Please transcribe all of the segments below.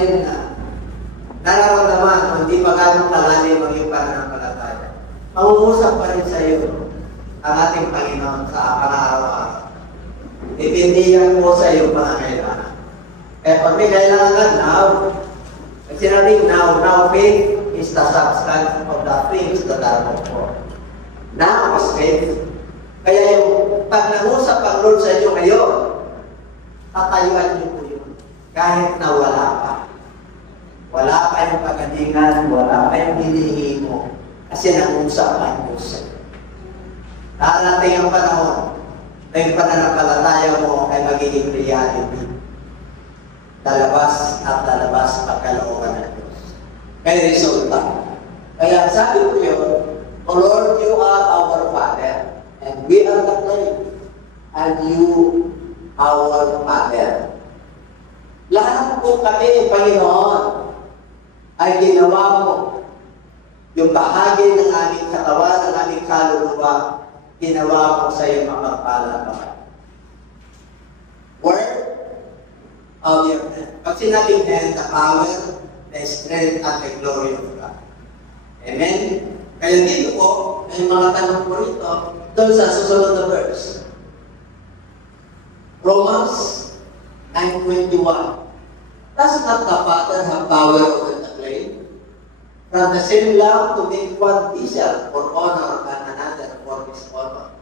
rin nararamdaman o hindi pa ganong kalalim ang iyong pananampalataya, mangungusap pa rin sa iyo ang ating Panginoon sa pang-araw-araw. Itindihan mo sa iyong pangangailangan. Kaya pag may kailangan ka, now. Pag sinabing now faith is the substance of the things that are hoped for. Now is faith. Kaya yung pag nangusap ang Lord sa inyo ngayon, tatayuan niyo po yun. Kahit na wala pa. Wala pa yung pagkatingan, wala pa yung hinihingi mo. Kasi nangusap ang Diyos. Darating ang panahon na yung pananampalataya mo ay magiging reality. Lalabas at lalabas pagkalooban ng Diyos. May resulta. Kaya sabi ko yun, O Lord, you are our Father, and we are the clay, and you our Father. Lahat po kami, Panginoon, ay ginawa mo. Yung bahagi ng aming katawan, ng aming kaluluwa, ginawa mo sa iyong mapagpalang kamay. Word of your hand. Pag sinabing hand, the power, the strength, and the glory of God. Amen? Kaya dito po, may mga tanong po rito, doon sa susunod na verse. Romans 9:21. Does not the Father have power over the clay? From the same love to make one vessel for honor and another for dishonor.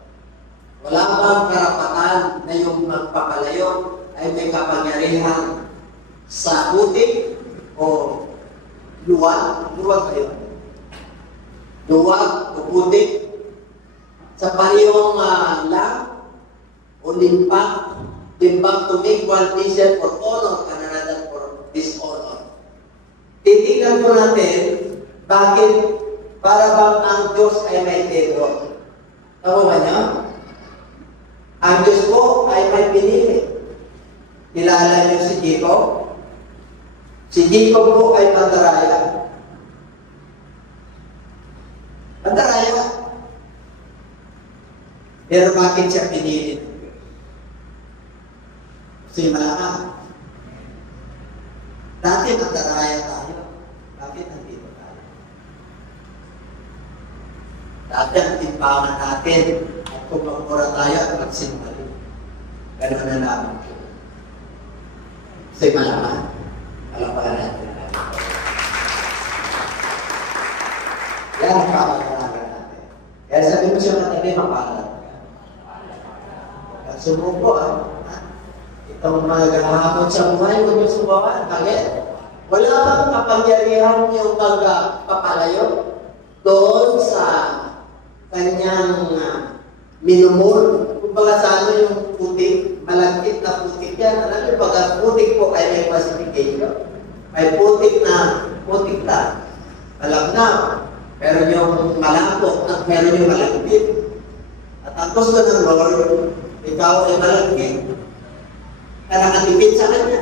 Wala bang karapatan na yung magpapalayo ay may kapangyarihan sa putik o luwag? Luwag ba yun? Luwag o putik sa parehong lang o limbang to make one vessel for honor and another for dishonor. Titignan po natin bakit para bang ang Diyos ay may dedo. Tama ba niya? Ang Diyos po ay may pinili. Kilala niyo si Jacob? Si Jacob po ay mandaraya. Mandaraya. Pero bakit siya pinili? Kasi malakas. Dati mandaraya tayo. Bakit nandito tayo? Dati ang timbangan natin at kung magmura tayo at magsinungaling. Ganun na namin. Kasi malakas. Alapahan natin. Yan ang kapag-alaga natin. Kaya sabi mo siya matabi, mapalat ka. At sumuko, itong mga ganahamon sa buhay, huwag yung subukan. Bakit? Wala bang kapangyarihan yung magpapalayo doon sa kanyang minumul. Kung baga sa ano yung putik, malagkit na putik yan. Alam niyo, pag putik po ay may classification. May putik na putik na. Alam na. Meron yung malapot at meron yung malagkit. At ang gusto ng Lord, ikaw ay malagkit. Kaya nakatipid sa kanya.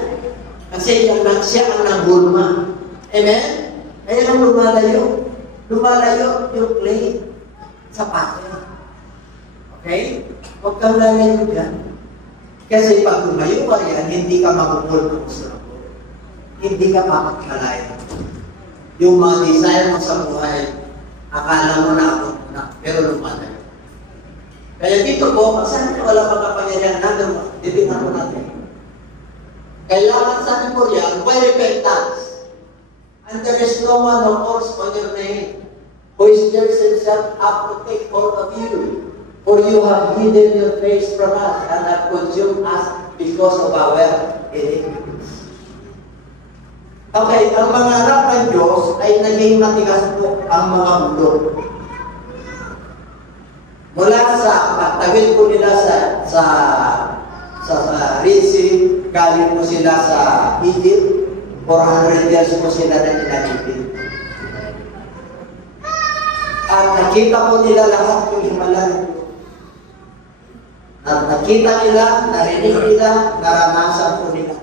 Kasi siya ang nagulma. Amen? Kaya nang lumalayo. Lumalayo yung clay sa patin. Okay? Huwag kang lalayo dyan. Kasi pag lumayo ka yan, hindi ka makukul ng gusto. Hindi ka mapagkalayo. Yung mga desire mo sa buhay, akala mo na ako na, pero lumalayo. Kaya dito po, saan wala magkapangyarihan natin, titignan mo natin. Kailangan sa ating Korean, by repentance. And there is no one who calls on your name, who is just himself up to take hold of you. For you have hidden your face from us and have consumed us because of our iniquities. Okay, ang mga anak ng Diyos ay naging matigas po ang mga mundo. Mula sa pagtawid po nila sa Red Sea, galing po sila sa Egypt, 400 years po sila na inalipin. At nakita po nila lahat yung Himalaya. At nakita nila, narinig nila, naranasan po nila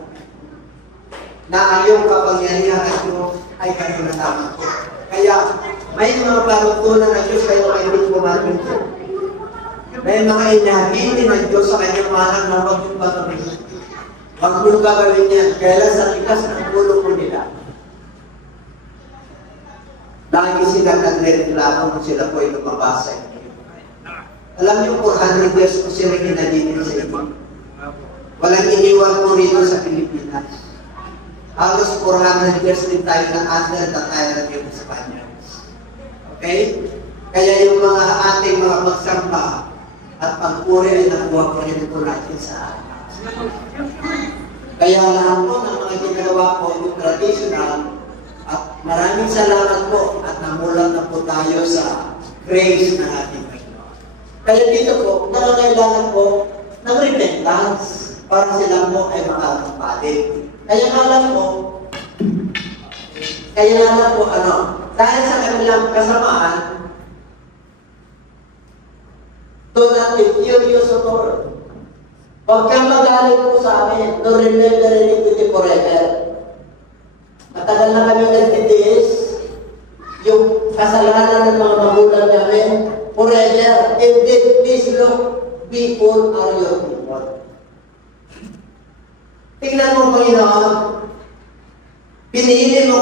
na ang iyong kapangyarihan ng Diyos ay ganun na tama po. Kaya may mga parutunan ng Diyos kayo ay hindi po natin po. May mga inahili ng Diyos sa kanyang mahal na huwag yung gagawin. Huwag yung gagawin niya. Kailan sa tikas ng ulo po nila, Lagi sila nagre-reklamo kung sila po ay lumabas sa inyo. Alam niyo, 400 years po sila ginaginin sa inyo. Walang iniwan po rito sa Pilipinas. Halos 400 years din tayo na under na tayo ng yung Spaniards. Okay? Kaya yung mga ating mga pagsamba at pagpuri ay nakuha po rin po natin sa atin. Kaya lahat po ng mga ginagawa po yung traditional at maraming salamat po at namulat na po tayo sa grace ng ating Panginoon. Kaya dito po, nangangailangan po ng repentance para sila po ay makakapalit. Kaya nga lang po, dahil sa kanilang kasamaan, do not be furious of God. Huwag kang magalit po sa amin, no remember iniquity forever. Matagal na kami nagtitiis, yung kasalanan ng mga magulang namin, forever, and then please look, people are your people. Tingnan mo, Panginoon, pinili mo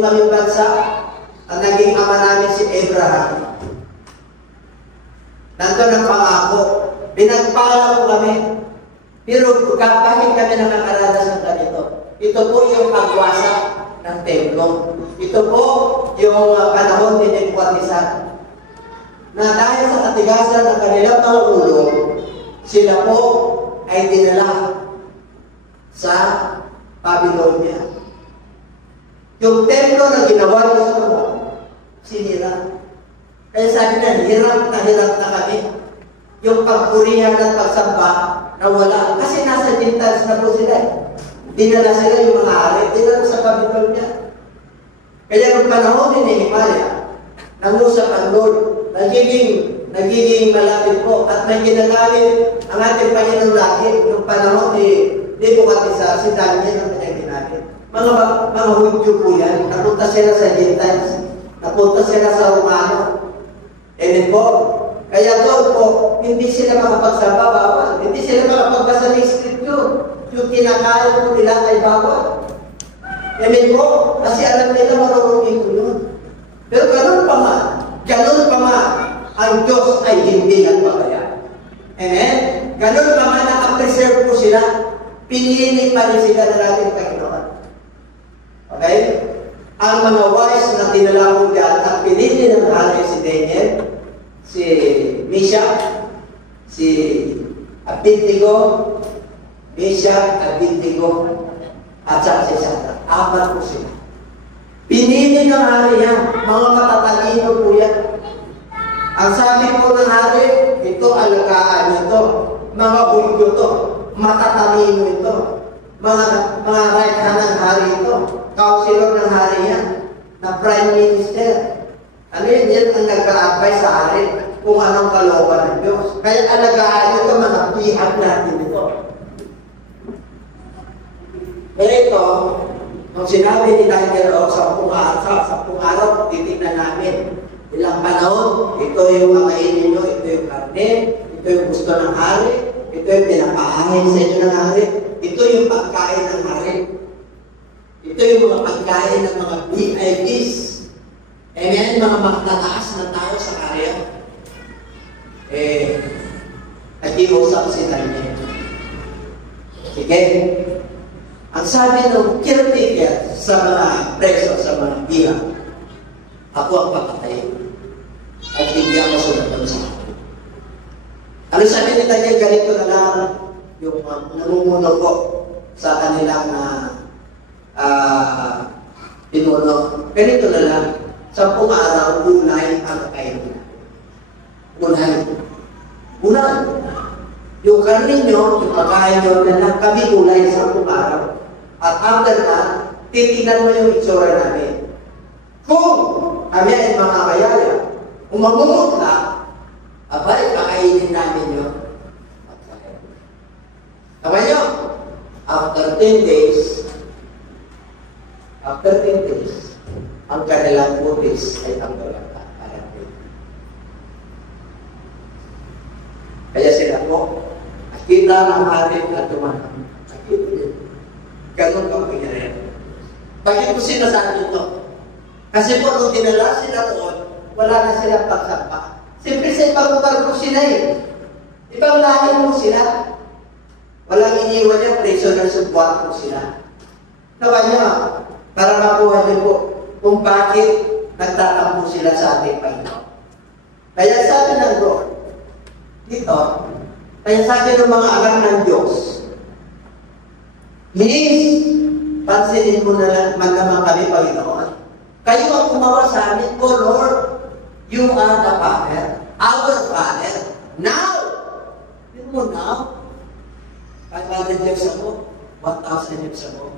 kami bansa, ang naging ama namin si Abraham. Nandun ang pangako, pinagpala mo kami, pero bakit kami nakakaranas ng ganito? Ito po yung pagwasak ng templo. Ito po yung panahon ni Nebuchadnezzar. Na dahil sa katigasan ng kanilang mga ulo, sila po ay dinala sa Babylonia. Yung templo na ginawa niya sa mga sinira. Kaya sabi na, hirap na kami. Yung pagpurihan at pagsamba na wala. Kasi nasa Gentiles na po sila. Dinala sila yung mga hari. Dinala sa Babylonia. Kaya nung panahon ni Nehemiah, nangusap ang Lord, nagiging malapit po at may ginagamit ang ating Panginoon lagi nung panahon ni Nebuchadnezzar, si Daniel ang kanyang ginamit. Mga Hudyo po yan, napunta sila sa Gentiles, napunta sila sa Romano. Amen po. Kaya doon po, hindi sila makapagsamba, bawal. Hindi sila makapagbasa ng Scripture. Yung kinakain po nila ay bawal. Amen po. Kasi alam nila marunong ito yun. Pero ganun pa man, ang Diyos ay hindi nagpapaya. Amen? Ganun pa man, nakapreserve po sila, pinili pa rin sila ng ating Panginoon. Okay? Ang mga wise na dinala mo dyan, ang pinili ng hari si Daniel, si Meshach, si Abednego, at saka si Shadrach. 4 po sila. Pinili ng hari yan. Mga matatalino po yan. Ang sabi po ng hari, ito alagaan ito. Mga Hudyo to. Matatalino ito. Mga right hand ng hari ito. Counselor ng hari yan. Na prime minister. Ano yun? Yan ang nagka-advise sa hari kung anong kalooban ng Diyos. Kaya alagaan ito, mga pihag natin ito. Pero ito, nung sinabi ni Daniel, sa 10 araw, titignan namin. Ilang panahon, ito yung kakainin nyo, ito yung karne, ito yung gusto ng hari, ito yung pinapahain sa inyo ng hari, ito yung pagkain ng hari. Ito yung mga pagkain ng mga VIPs. Amen, mga magtataas na tao sa karya. Nag-iusap si Daniel. Sige. Ang sabi ng caretaker sa mga preso, sa mga biha, ako ang papatayin. At hindi ako sunod sa akin. Ano sabi ni Daniel, ganito na lang yung namumuno ko sa kanilang pinuno. Ganito na lang, 10 araw, unay ang kakainin. Unay. Yung karne nyo, yung pagkain nyo, na kami ulay 10 araw. At after that, titignan mo yung itsura namin. Kung kami ay mga kayaya, kung mamumutla, abay, kakainin namin yun. Tama nyo? After 10 days, ang kanilang butis ay tanggalan ka. Kaya sila po, kita ng hari at tumanang. Ganun ang pangyayari. Bakit ko sinasabi ito? Kasi po, nung dinala sila doon, wala na silang pagsampa. Siyempre sa ibang lugar po sila eh. Ibang lahi po sila. Walang iniwan niya, prisoner sa buwan po sila. Nawa niya, para makuha niyo po kung bakit nagtatampo sila sa ating Panginoon. Kaya sabi ng Lord, dito, kaya sabi ng mga anak ng Diyos, please, pansinin mo na man naman kami, Panginoon. Kayo ang gumawa sa amin, O Lord, you are the Father, our Father. Now, yun mo now, 500 years ago, 1,000 years ago,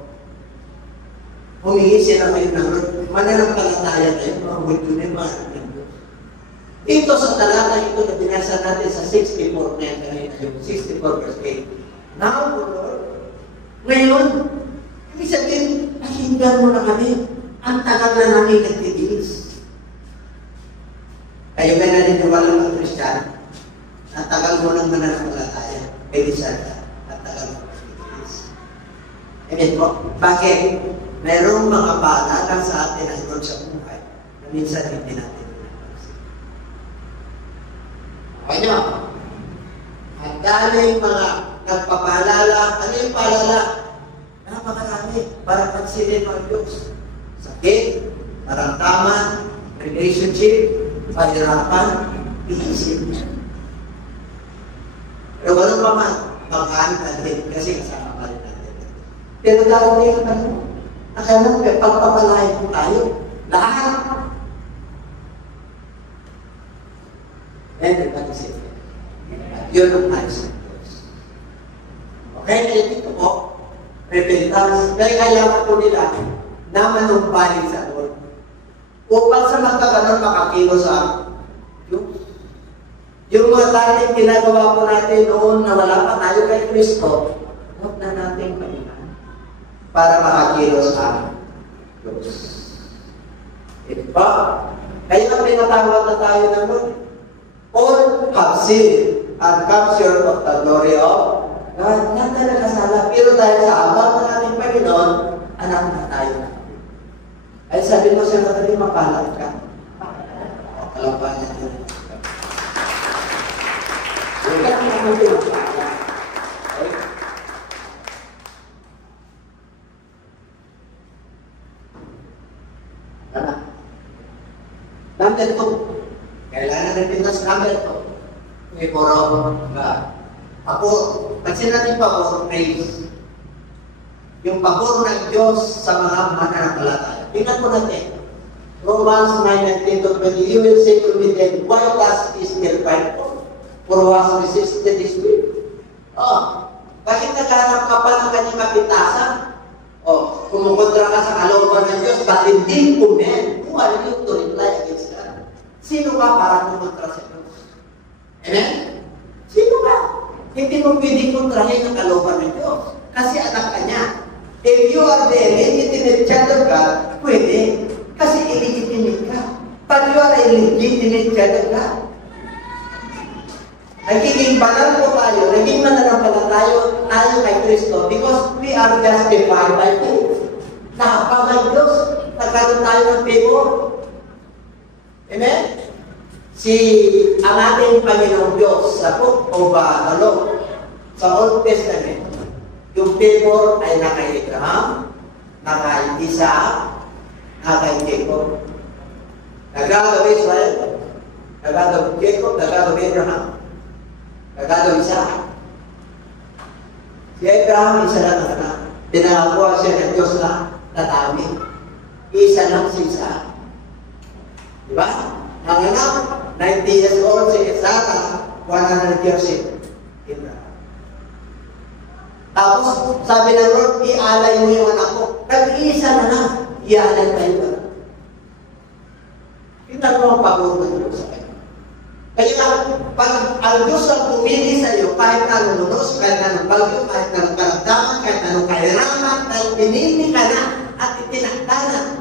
humingi sila kayo ng Lord, mananampalataya tayo, mga wito na yung mga dito sa talata ito na binasa natin sa 64 na yung 64 verse 8. Now, O Lord, ngayon, ibig sabihin, pakinggan mo na kami. Ang tagal na namin nagtigilis. Kayo ba naniniwala ng Kristiyano? Ang tagal mo nang mananampalataya. Pwede sana. Ang tagal mo nagtigilis. Amen po. Bakit? Mayroong mga paalala sa atin ang Lord sa buhay na minsan hindi natin napansin. Okay nyo? Ang daming mga nagpapaalala. Ano yung paalala? Napakarami para pansinin ang Diyos. Sakit, maramdaman, relationship, pahirapan, iisip niya. Pero walang pa magaan natin kasi kasama pa rin natin. Pero darating ang ano, akala mo, pagpapalain po tayo. Lahat. Everybody say it. Yun ang nais ng Diyos. Okay, kaya dito po, repentance, kaya kailangan po nila na manumbalik sa Lord. Upang sa magkaganon makakilo sa Diyos. Yung mga dating ginagawa po natin noon na wala pa tayo kay Kristo, huwag na natin pahingan para makakilo sa Diyos. Ito ba? Kaya pinatawag na tayo ng Lord. All have sinned and come short of the glory of God. Lahat na nakasala. Pero dahil sa abang ng ating Panginoon, anak na tayo na. Ay sabi mo siya na tayo, mapalag ka. O, kalaban niya din. Huwag ka naman mo din mapalag. Okay? Ano? Number 2. Kailangan natin sa number 2. May puro ba? Ako, pansin natin pa ako, praise. Yung pabor ng Diyos sa mga mananampalataya. Tingnan po natin. Romans 9:19-20, you will say to me then, why does he still fight for? For was resisted his will. Oh, bakit naghanap ka pa ng kanyang kapitasan? Oh, kumukontra ka sa kalooban ng Diyos, but hindi po men. Who are you to reply against God? Sino ka para kumontra sa Diyos? Amen? Sino ka? Hindi mo pwedeng kontrahin ang kalooban ng Diyos. Kasi anak ka niya. If you are the illegitimate child of God, pwede. Kasi illegitimate ka. But you are a legitimate child of God. Nagiging banal po tayo, naging mananampalataya tayo kay Kristo because we are justified by faith. Nakapangay Diyos, nagkaroon tayo ng favor. Amen? Ang ating Panginoong Diyos sa Book of the Law, sa Old Testament, yung favor ay na kay Abraham, na kay Isaac, na kay Jacob. Nagagawa Israel, nagagawa Jacob, nagagawa Abraham, nagagawa Isaac. Si Abraham, isa lang ang anak. Tinakakuha siya ng Diyos na natami. Isa lang si Isaac. Diba? Ang anak, 90 years old si Isaac, 100 years si Abraham. Tapos, sabi ng Lord, ialay mo yung anak ko. Nag-iisa na lang, ialay tayo ba? Tingnan mo ang pagod ng Diyos sa kanya. Kaya, pag ang Diyos ang pumili sa iyo, kahit na lumunos, kahit na ng bagyo, kahit na ng karamdaman, kahit na ng kahiraman, dahil pinili ka na at itinakda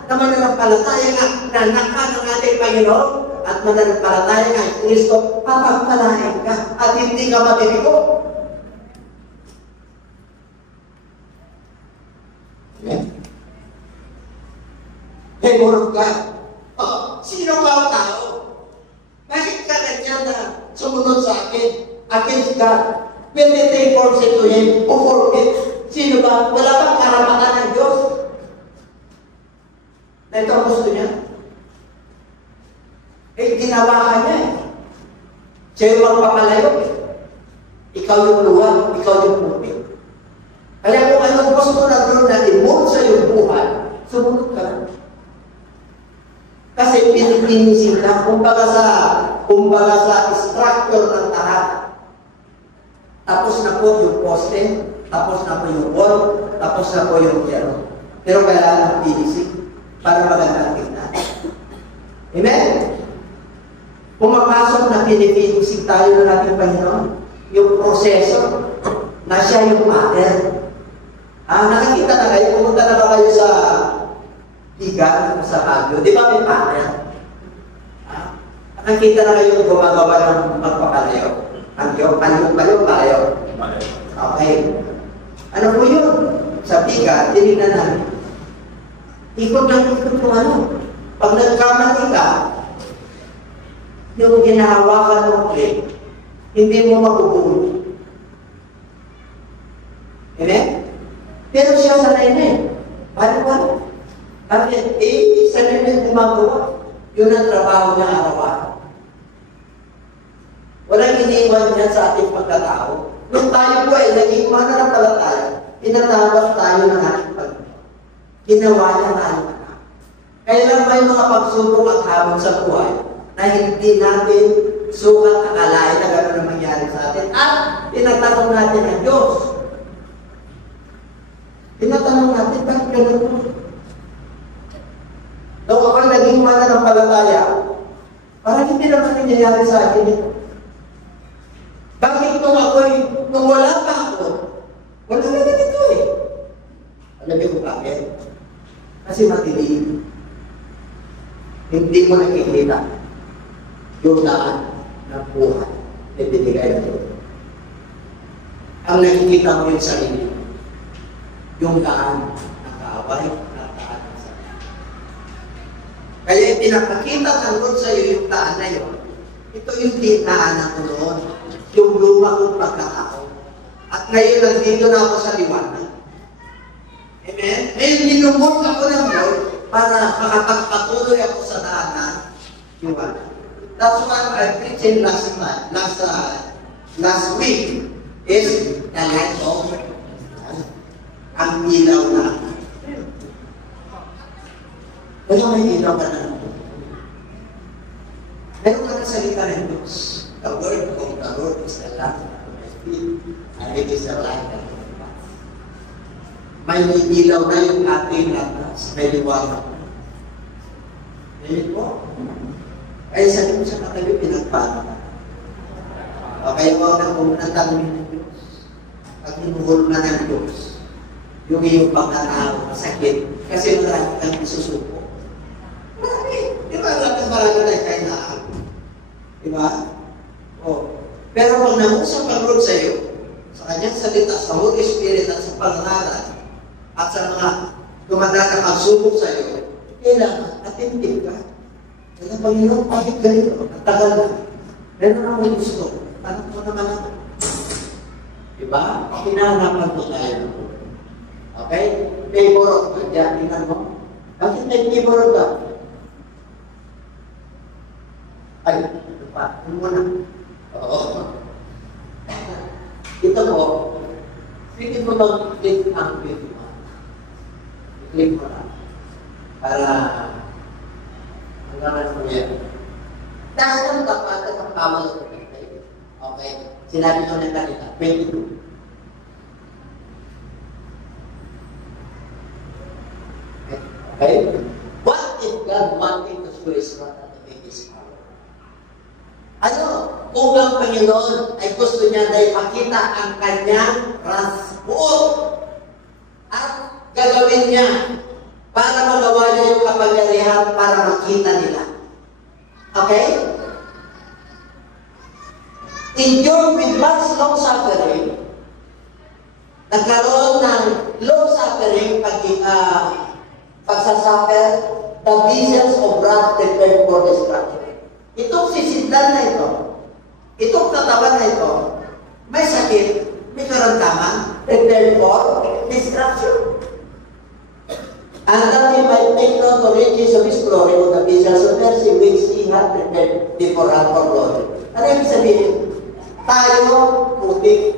na mananampalataya nga na anak ka ng ating Panginoon at mananampalataya nga ang Kristo, papagpalain ka at hindi ka mabibigo. Amen. Memorog ka. against God. When they take force to Him, who forgives? Sino ba? Wala bang karapatan ng Diyos? Na ito ang gusto niya? Eh, ginawa ka niya eh. Siya yung magpapalayo eh. Ikaw yung luwag, ikaw yung puti. Kaya kung anong gusto na doon na i-move sa iyong buhay, sumunod ka lang. Kasi pinitinisin ka, kumbaga sa structure ng tahat. Tapos na po yung poste, tapos na po yung wall, tapos na po yung yero. Pero kailangan finising para magandang tingnan. Amen? Pumapasok na pinipinising tayo ng ating Panginoon, yung proseso na siya yung matter. Nakikita na kayo, pumunta na ba kayo sa Bigan, sa Baguio? Di ba may matter? Nakikita na kayo gumagawa ng magpapalayo. Palayo. Okay. Ano po yun? Sa Bigan, tinignan namin. Ikot yung ano. Pag nagkamali ka, yung ginahawakan mo clip, hindi mo makubulo. Amen? Pero siya sanay na eh. Paano? Bakit? Sanay na yung gumagawa. Yun ang trabaho niya araw-araw. Walang iniwan niya sa ating pagkatao. Nung tayo po ay naging mananampalataya, tinatawag tayo ng ating Panginoon. Ginawa niya tayo anak. Kailan may mga pagsubok at hamon sa buhay na hindi natin sukat akalain na gano'n na mangyari sa atin at tinatanong natin ang Diyos. Tinatanong natin, bakit gano'n po? Nung ako'y naging mananampalataya, parang hindi naman nangyayari sa akin ito. Bakit nung wala pa ako, wala na ganito eh. Alam niyo kung bakit? Kasi matilig. Hindi mo nakikita yung daan ng buhay na binigay ng Diyos. Ang nakikita mo yung sarili, yung daan ng kaaway, ng daan ng sarili. Kaya pinapakita ng Lord sa iyo yung daan na yun. Ito yung dinaan ng Lord, yung luma kong pagkatao. At ngayon nandito na ako sa liwanag. Amen? Ngayon ninumot ako ng Lord para makapagpatuloy ako sa daanan liwanag. That's what I preached last week is the light of ang ilaw na. Pero may ilaw ka na. Meron ka na salita ng Diyos. The word of the Lord is the lamp of my feet, and it is the light of my path. May ilaw na yung ating lakas, may liwanag. Ngayon po, kaya sabi mo sa katabi, pinagpano ka. O kaya mo na kung natanongin ng Diyos, pag hinuhol na ng Diyos, yung iyong pagkatao, masakit, kasi marami kang isusuko. Marami. Di ba? Marami tayo kayo na ako. Di ba? O. Pero pag nangusap ang Lord sa iyo, sa kanyang salita, sa Holy Spirit at sa pangalan, at sa mga dumadaan na pagsubok sa iyo, kailangan attentive ka. Kaya Panginoon, bakit ganito? Ang tagal na. Meron akong gusto. Tanong mo naman ako. Diba? Hinahanapan ko tayo. Okay? Favor of God. Yan, tingnan mo. Bakit may favor of God? Ay, ito pa. Ano mo na? Oo. Ito po. Pwede mo mag-click ang video mo. I-click mo na. Para hanggang mo yan. Dahil ang kapatid ang kamal ko. Okay. Sinabi ko na kanina, 22. Okay? What if God wanting to show His wrath and to make His power? Ano? Kung ang Panginoon ay gusto niya na ipakita ang kanyang rasbuot at gagawin niya para magawa niya yung kapangyarihan para makita nila. Okay? Endure with much long suffering. Nagkaroon ng long suffering pagsasuffer, the vessels of wrath prepared for destruction. Itong sisidlan na ito, itong katawan na ito, may sakit, may karamdaman, and therefore, destruction. And that he might make known the riches of his glory with the visions of mercy which he had prepared beforehand for glory. Ano yung sabihin? Tayo putik.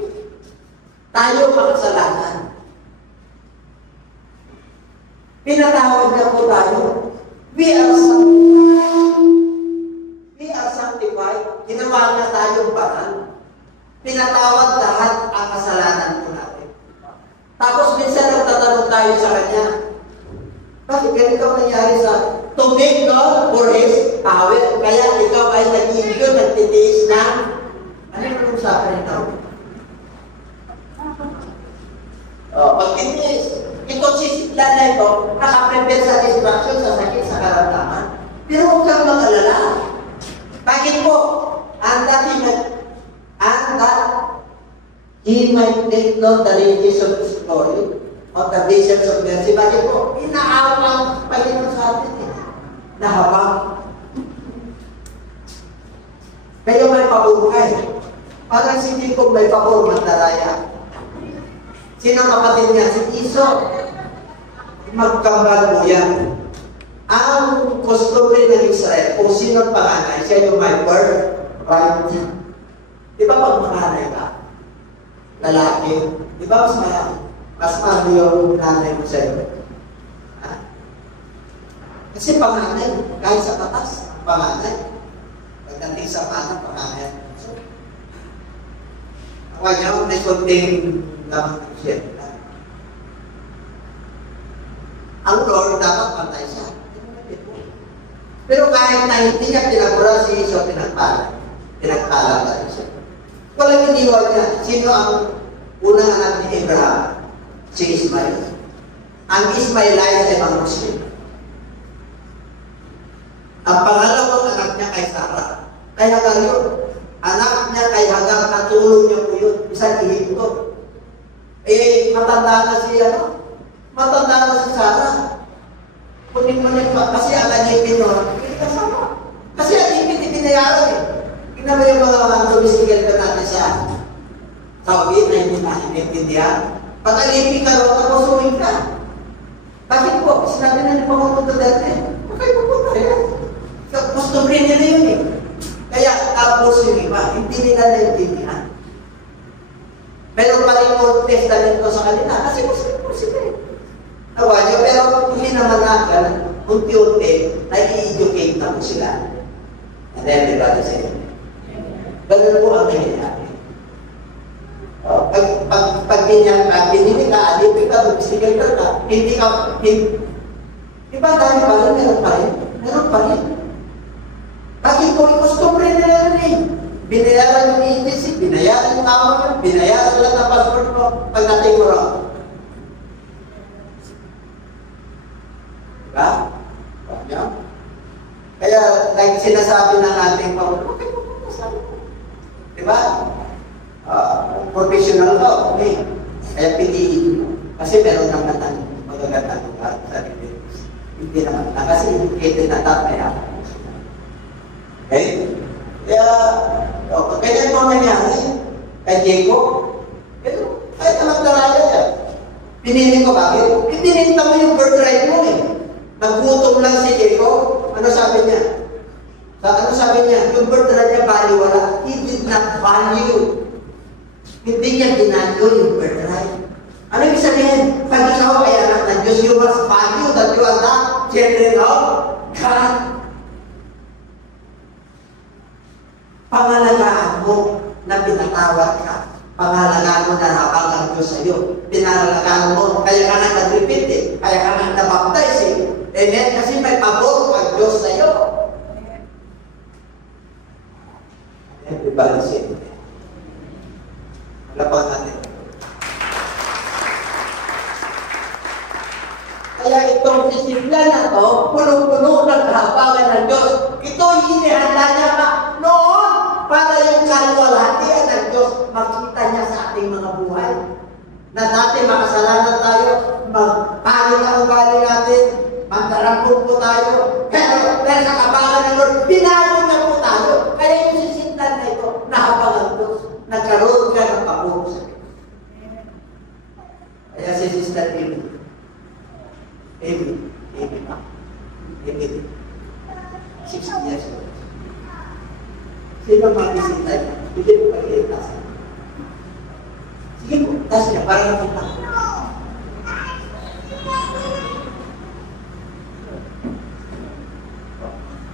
Tayo makasalanan. Pinatawag na po tayo. We are sanctified. Ginawa na tayong banal. Pinatawad lahat ang kasalanan po natin. Tapos minsan nagtatanong tayo sa Kanya, bakit ganito nangyari sa to make known for His power? Kaya ikaw ay nag-iigyo, nagtitiis na. Ano yung usapan ito? Pag titiis, ito sisiklan na ito, nakaprepare sa distraction, sa sakit, sa karamdaman. Pero huwag kang mag-alala. Bakit po? And that He might make known the riches of His glory, of the visions of mercy. Bakit po? Inaaw ang Panginoon sa atin eh. Nahabang. Kayo may pabuhay. Parang si Jacob may pabor magdaraya. Sino kapatid niya? Si Iso. Magkambal mo yan. Ang customary ng Israel, kung sino panganay, siya yung may birth right. Di ba pag makanay ka? Lalaki. Di ba mas mahal yung nanay mo sa'yo? Ha? Kasi panganay, kahit sa tatas, panganay. Pagdating sa panang, panganay. So, ako niya, may konting lamang ng siya. Ang Lord dapat pantay siya. Pero kahit na hindi niya pinagura si Iso, pinagpala tayo siya. Walang iniwan niya. Sino ang unang anak ni Abraham? Si Ismael. Ang Ismaelites ay mga Muslim. Ang pangalawang anak niya kay Sarah. Kay Hagar yun. Anak niya kay Hagar, katulong niya po yun. Isang Ehipto. Matanda na si matanda na si Sarah. Kunin-kunin pa. Kasi ang alipin nun, hindi kasama. Kasi alipin, hindi binayaran eh. Tingnan mo yung mga domestical ka natin sa Saudi na hindi naintindihan. Pag alipin ka ron, kapusuin ka. Bakit po? Sinabi na ni Pangulo Duterte, okay, pupunta yan. Customary nila yun eh. Kaya tapos yung iba, hindi nila naintindihan. Meron pa rin Old Testament ko sa kanila kasi Muslim eh. Tawa niyo, pero hindi naman nagal, unti-unti, nai-educate na po sila. And then, di ba kasi? Ganun po ang nangyayari. Pag ganyan ka, binili ka, alipin ka, mag-sticker ka, hindi ka, di ba dahil pa rin, meron pa rin. Bakit po, i-customary na yan eh. Binayaran yung ETC, binayaran yung tama, binayaran lang ang passport mo, pagdating mo ron. Diba? Kaya, like sinasabi ng ating Pangulo, okay, pupunta sa akin. Diba? Professional ka, okay. Kaya piliin mo. Kasi meron naman magagandang lugar sa Pilipinas. Hindi naman na. Kasi indicated na tataya. Okay? Kaya ito ang nangyari kay Jacob. Pero, kahit na magdaraya niya. Pinili ko bakit? Ipinita mo yung birthright mo eh. Naggutom lang si Jacob. Ano sabi niya? Ano sabi niya? Yung birthright niya value wala. He did not value. Hindi niya dinalo yung birthright. Ano yung sabihin? Pag ikaw ay anak ng Diyos, you must value that you are the children of God. Pangalagaan mo na pinatawad ka. Pangalagaan mo na habang ang Diyos sa iyo. Pinalagaan mo, kaya ka na nag-repeat eh. Kaya ka na nabaptize eh. Amen? Kasi may pabor ang Diyos sa iyo. Everybody say it. Wala pang natin. Kaya itong disipline na to, punong-puno ng kahabangan ng Diyos. Ito hinihanda niya pa noon para yung kalwalhatian ng Diyos makita niya sa ating mga buhay. Na dati makasalanan tayo, magpangit ang ugali natin, magdarampong po tayo, pero sa kabangan ng Lord, binago niya po tayo. Kaya yung sisiplan na ito, nahabang ang Diyos. Nagkaroon ka ng Kaya si Sister Amy. Amy pa. Amy. 60 years old. Sino makikita niya? Hindi mo pag-iitas. Sige po, tas niya, para nakita.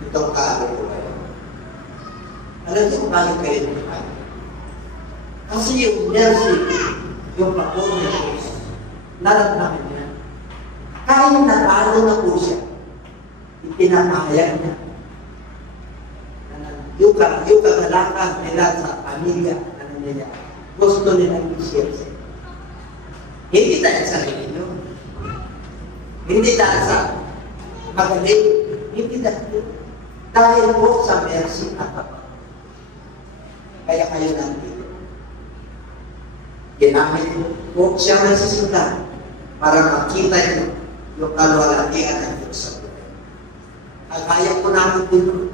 Itong kaagay ko kayo. Alam niyo kung bakit kayo nito kayo? Kasi yung mercy, yung pagod niya, naramdaman niya. Kahit natalo na po siya, ipinapahayag niya. Yung kagalakan nila sa pamilya na nila, gusto nila i-share siya. Hindi dahil sa revenue. Hindi dahil sa magaling. Hindi dahil po sa mercy at pagod. Kaya kayo nandito. Ginamit po siya ng sisimula para makita yung kalwalatian ng Diyos sa buhay. Kaya po namin dito.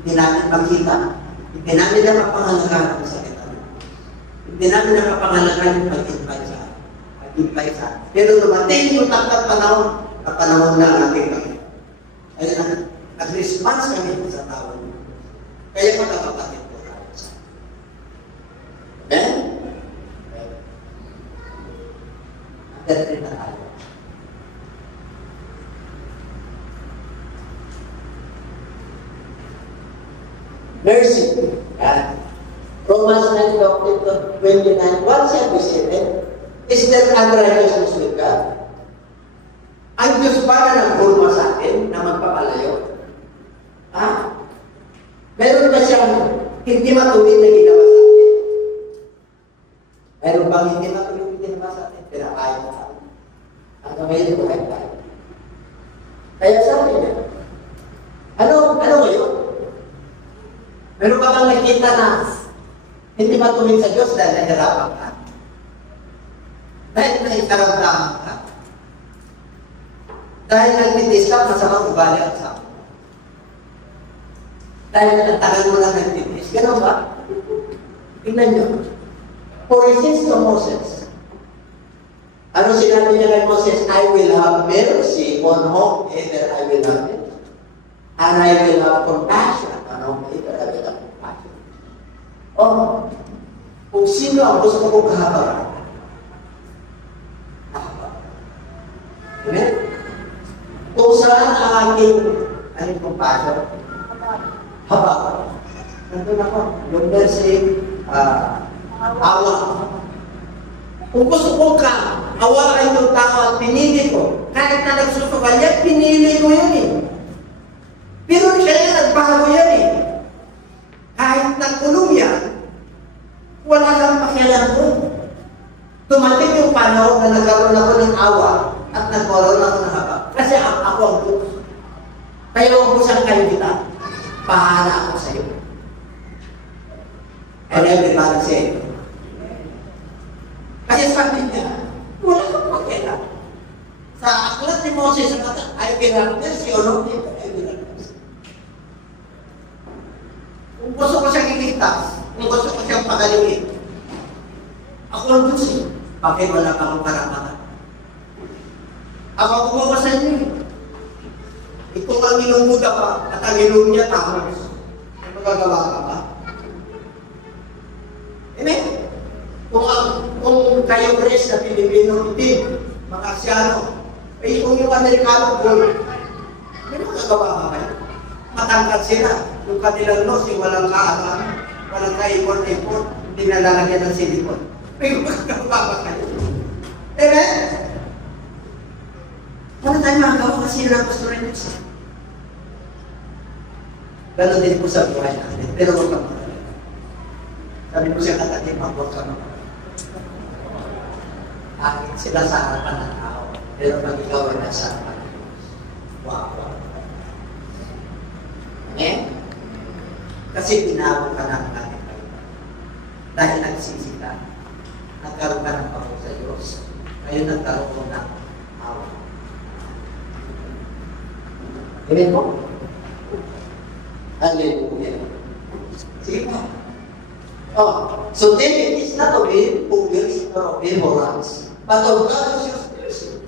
Hindi namin makita. Hindi namin na mapangalagaan sa kita. Hindi namin na mapangalagaan yung pag-invite sa. Pero dumating yung takot panahon na ating kami. Ay nag-response kami sa tawag. Kaya magkakapatid po tayo sa. Amen? Darating na tayo. Mercy. Romans 9:29. What shall we say then? Is there unrighteousness with God? Ang Diyos ba na nagpulma sa atin na magpapalayo? Meron ba siyang hindi matuwid na ginawa sa atin? Meron bang hindi matuwid na ginawa sa atin? Pinakaya sa atin. Ang kamay ko kahit tayo. Kaya sabi niya, ano ngayon? Meron ba kang nakita na hindi matuwid sa Diyos dahil nahirapan ka? Dahil nahikaramdaman ka? Dahil nagtitis ka, masamang ugali ang sama. Dahil nagtagal mo lang nagtitis. Ganun ba? Tingnan nyo. For he says to Moses, ano sinabi niya kay Moses? I will have mercy on whomever I will have mercy. And I will have compassion on whomever I will have compassion. Kung sino ang gusto ko kahabaran, amen? Kung saan ang aking compassion, haba. Nandun ako. Yung mercy, awa. Kung gusto ko ka, awakan yung tao at pinili ko. Kahit na nagsusuka niya, pinili ko yun eh. Pero siya yung nagbago yan eh. Kahit nagkulong yan, wala kang pakialam ko. Tumating yung panahon na nagkaroon ako ng awa at nagkaroon ako ng haba. Kasi ako ang Diyos. Kaya huwag mo siyang kayo kita. Pahala ako sa iyo. And everybody say, kasi sabi niya, wala kang pakialam. Sa aklat ni Moses, I will have mercy on whomever I will have mercy. Kung gusto ko siyang iligtas, kung gusto ko siyang pagalingin, ako ang Diyos eh. Bakit wala ka akong karapatan? Ako ang gumawa sa inyo. Ito ang inumuda pa at ang inum niya tama. Ay magagawa ka ba? Amen? Kung kayo Grace na Pilipino itim, mga Asyano, ay kung yung Amerikano gold, may magagawa ka kayo. Matangkat sila. Yung kanilang nose, yung walang kaaman, walang ka-import-import, hindi nalalagyan ng silicone. May magagawa ka kayo. Amen? Wala tayo magagawa kasi yun ang gusto rin Diyos. Ganon din po sa buhay natin. Pero huwag kang magalala. Sabi ko siya katatin, huwag kang magalala. Akit sila sa harapan ng tao. Pero pag ikaw ay nasa harapan ng Diyos. Wow. Amen? Kasi pinawag ka ng ating kaibigan. Dahil nagsisi ka, nagkaroon ka ng pagod sa Diyos. Ngayon nagkaroon ko ng awa. Amen po? Hallelujah. Sige po. So David is not obeying who wills or obey morals, But of God is your mercy.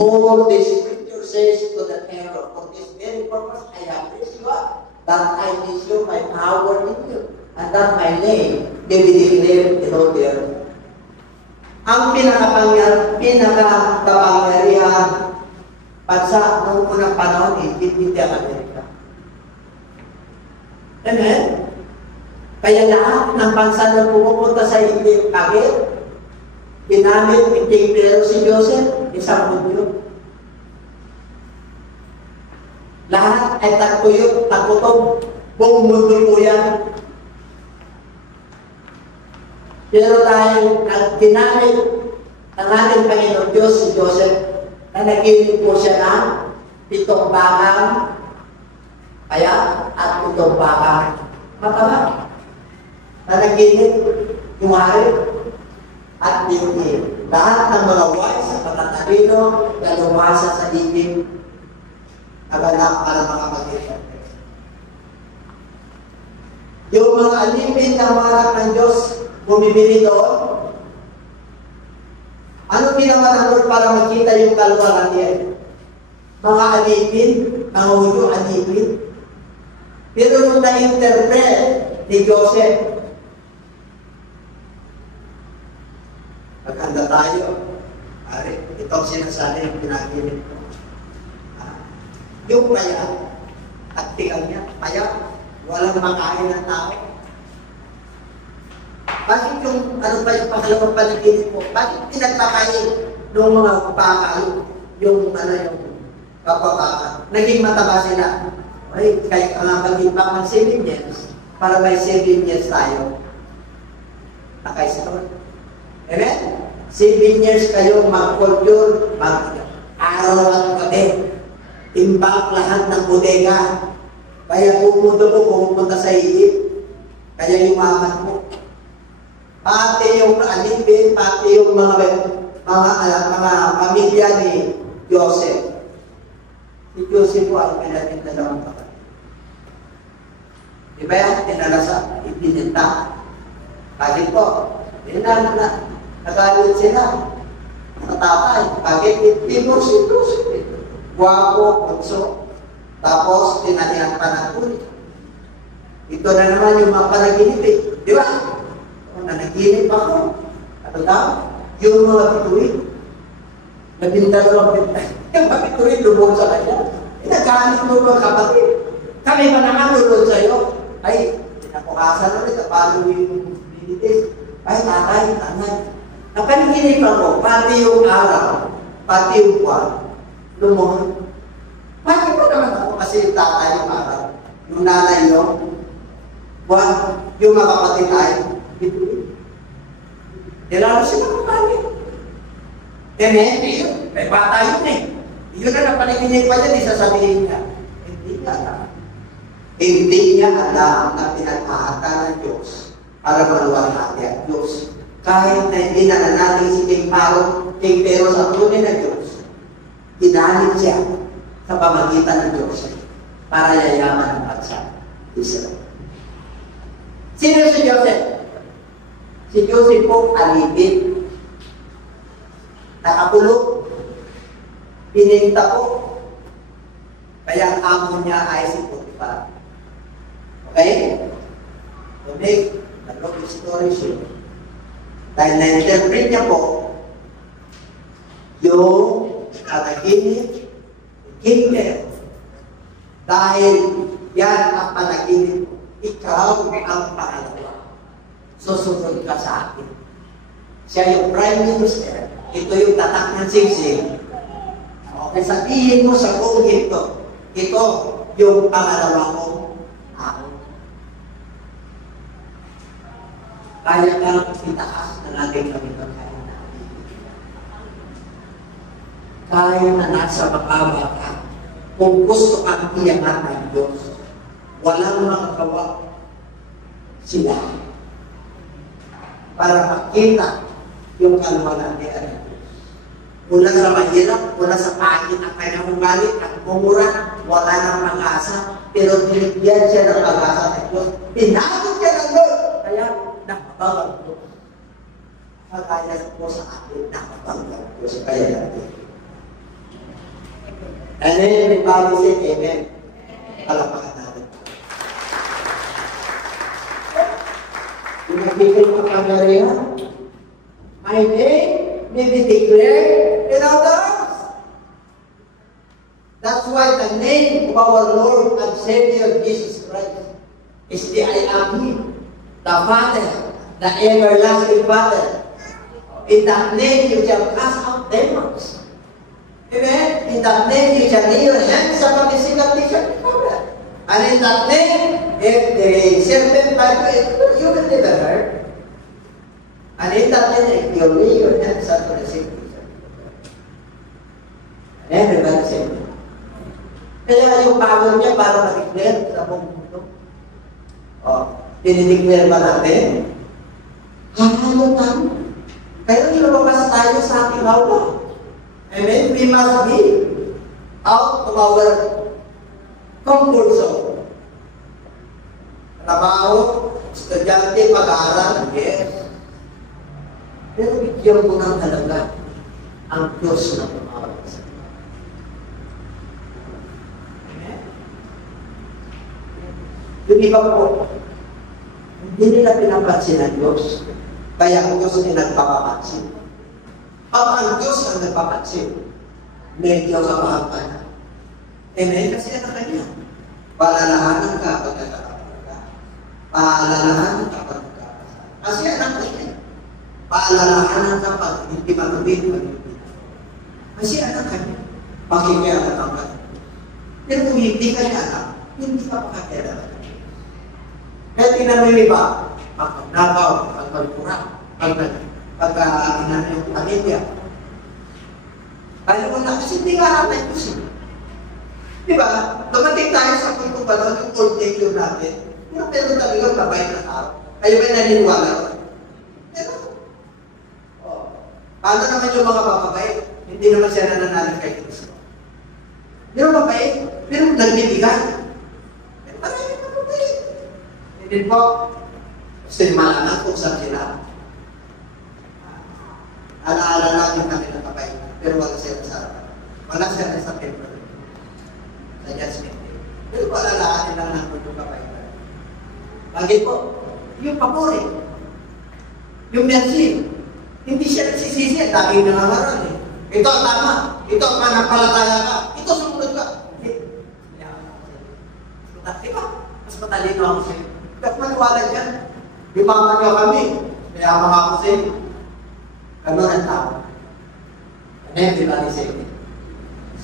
For the scripture says to the Pharaoh, for this very purpose I have raised you up, that I may show my power in you, and that my name may be declared in all the earth. Ang pinakapangyarihan bansa noong unang panahon, hindi ang Amerika. Amen? Kaya lahat ng bansa na pumupunta sa Egypt, ginamit ni King Pharaoh si Joseph, isang hudyo. Lahat ay takutog, buong mundo po yan. Pero dahil ginamit ng ating Panginoon Diyos si Joseph, na naging po siya ng 7 bakang payat at 7 bakang mataba. Na naging yung hari at dinhin. Lahat ng mga wise at mga talino na lumasa sa Egypt, naganap para makapag-iwan. Yung mga alipin na marap ng Diyos, bumibili doon. Ano ginawa ng Lord para makita yung kaluwaran niya? Mga alipin, mga Hudyo alipin. Pero nung na-interpret ni Joseph, maganda tayo. Pare, itong sinasabi yung pinaginip ko. Yung payat at tigang niya, payat, walang makain ng tao. Bakit yung, ano ba yung pangalawang panaginip mo? Bakit pinagpakain ng mga baka, yung kapapaka? Naging mataba sila. Ay, kaya kalabagin pa ng 7 years, para may 7 years tayo. Nakaistor. Amen? 7 years kayo mag-culture, mag-araw at gabi. Timbak lahat ng bodega. Kaya pumunta sa Egypt. Kaya yumaman mo. Pati yung alipin, pati yung mga pamilya ni Joseph. Si Joseph po ay pinating dalawang kapatid. Di ba yan? Tinalasa, ipininta. Bakit po? Nagalit sila. Natatapay. Bakit? Tinusip. Guwapo, punso. Tapos, tinanihan pa ng kulit. Ito na naman yung mga panaginip eh. Di ba? Nanaginip ako. Ano daw? Yung mga bituin. Nabintalo. Yung mga bituin, lubog sa kanya. Nagkahanip mo mga kapatid. Kami ba naman lulod sa'yo? Ay, pinakukasan ulit. Paano yung binitis? Ay, tatay, tanay. Napanaginip ako, pati yung araw, pati yung buwan, lumuhod. Bakit ba naman ako? Kasi yung tatay yung araw. Yung nanay yung buwan, yung mga kapatid ay bituin. Nilalo sila kung bakit. Yun. May bata yun eh. Yun na napanaginip pa niya, di sasabihin niya. Hindi niya alam. Hindi niya alam na pinag-ahata ng Diyos para maluwag natin ang Diyos. Kahit na hindi nananalig si King Pharaoh sa tunay na Diyos, ginamit siya sa pamagitan ng Diyos para yayaman ang bansa Israel. Sino si Joseph? Si Joseph po alipin, nakapulog, pininta po, kaya ang amo niya ay si Potiphar. Okay? To make the long story short, dahil na-interpret niya po yung panaginip, King, dahil yan ang panaginip, ikaw ang pangalawa. Susunod ka sa akin. Siya yung Prime Minister, ito yung tatak ng singsing. Okay, sabihin mo sa buong ito yung pangalawa kong ako. Kaya kang itaas ng ating kapitbahay. Kaya na nasa mababa ka. Kung gusto kang iyangat ng Diyos, walang makagawa sila para makita yung kaluwagan ni Diyos. Mula sa mahirap, mula sa pangit ang kanyang ugali at mumura, wala nang pag-asa, pero binigyan siya ng pag-asa ng Diyos. Pinagod siya ng Diyos. Kaya, nakabagal Diyos. magkaya po sa atin nakatanggap ko sa kaya natin. And then, everybody say amen. Palapakan natin. Yung nagbibig makapangyarihan, my name may be declared in others. That's why the name of our Lord and Savior Jesus Christ is the I am Him, the Father, the everlasting Father. In that name you shall cast out demons. Amen? In that name you shall lay your hands upon the sick and they shall recover. And in that name, if the serpent bite you will never hurt. And in that name, if you lay your hands upon the sick, you shall recover. And everybody say, kaya yung power niya para mag-declare sa buong mundo. Dinideclare ba natin? Hahalo tayo. Kaya lumabas tayo sa ating aula. Amen? We must be out of our comfort zone. Trabaho, estudyante, pag-aaral, yes. Pero bigyan mo ng halaga ang Diyos na tumawag sa iyo. Amen? Yung iba po, hindi nila pinapansin ang Diyos. Kaya ang Diyos ay nagpapapansin. Pag ang Diyos ang nagpapansin, medyo kapahal ka na. Amen? Kasi ano kanya? Palalahanan ka pag nagkakapag ka. Palalahanan ka pag nagkakasal. Kasi anak kanya. Palalahanan ka pag hindi matubig. Kasi anak kanya. Pakikianan ka pa. Pero kung hindi ka niya anak, hindi ka pakakilala. Kaya tinanong iba, pag-nakaw, pag-pagpura, pag-inano yung pamilya. Kaya mo na, kasi hindi ka natin ito siya. Diba? Dumating tayo sa punto pa doon, yung old nature natin. Pero talagang mabait na tao. Kayo ba naniniwala ko? Pero, paano naman yung mga mababait? Hindi naman siya nananalig kay Kristo. Pero mabait, pero nagbibigay. Pero marami mababait. Hindi po, sinimalanan kung saan sila. Alaala natin kami ng kabaitan, pero wala siya sa harapan. Wala siya sa temple. Sa judgment day. Pero alalahanin lang natin yung kabaitan. Bakit po? Yung papuri. Yung mercy. Hindi siya nagsisisi. Dami na nangaral eh. Ito ang tama. Ito ang manampalataya ka. Ito sumunod ka. Diba? Mas matalino ako sa'yo. Ba't maniwala dyan? Bimangan nyo kami. Kaya mga ako sa'yo. Ganun ang tao. And everybody say it.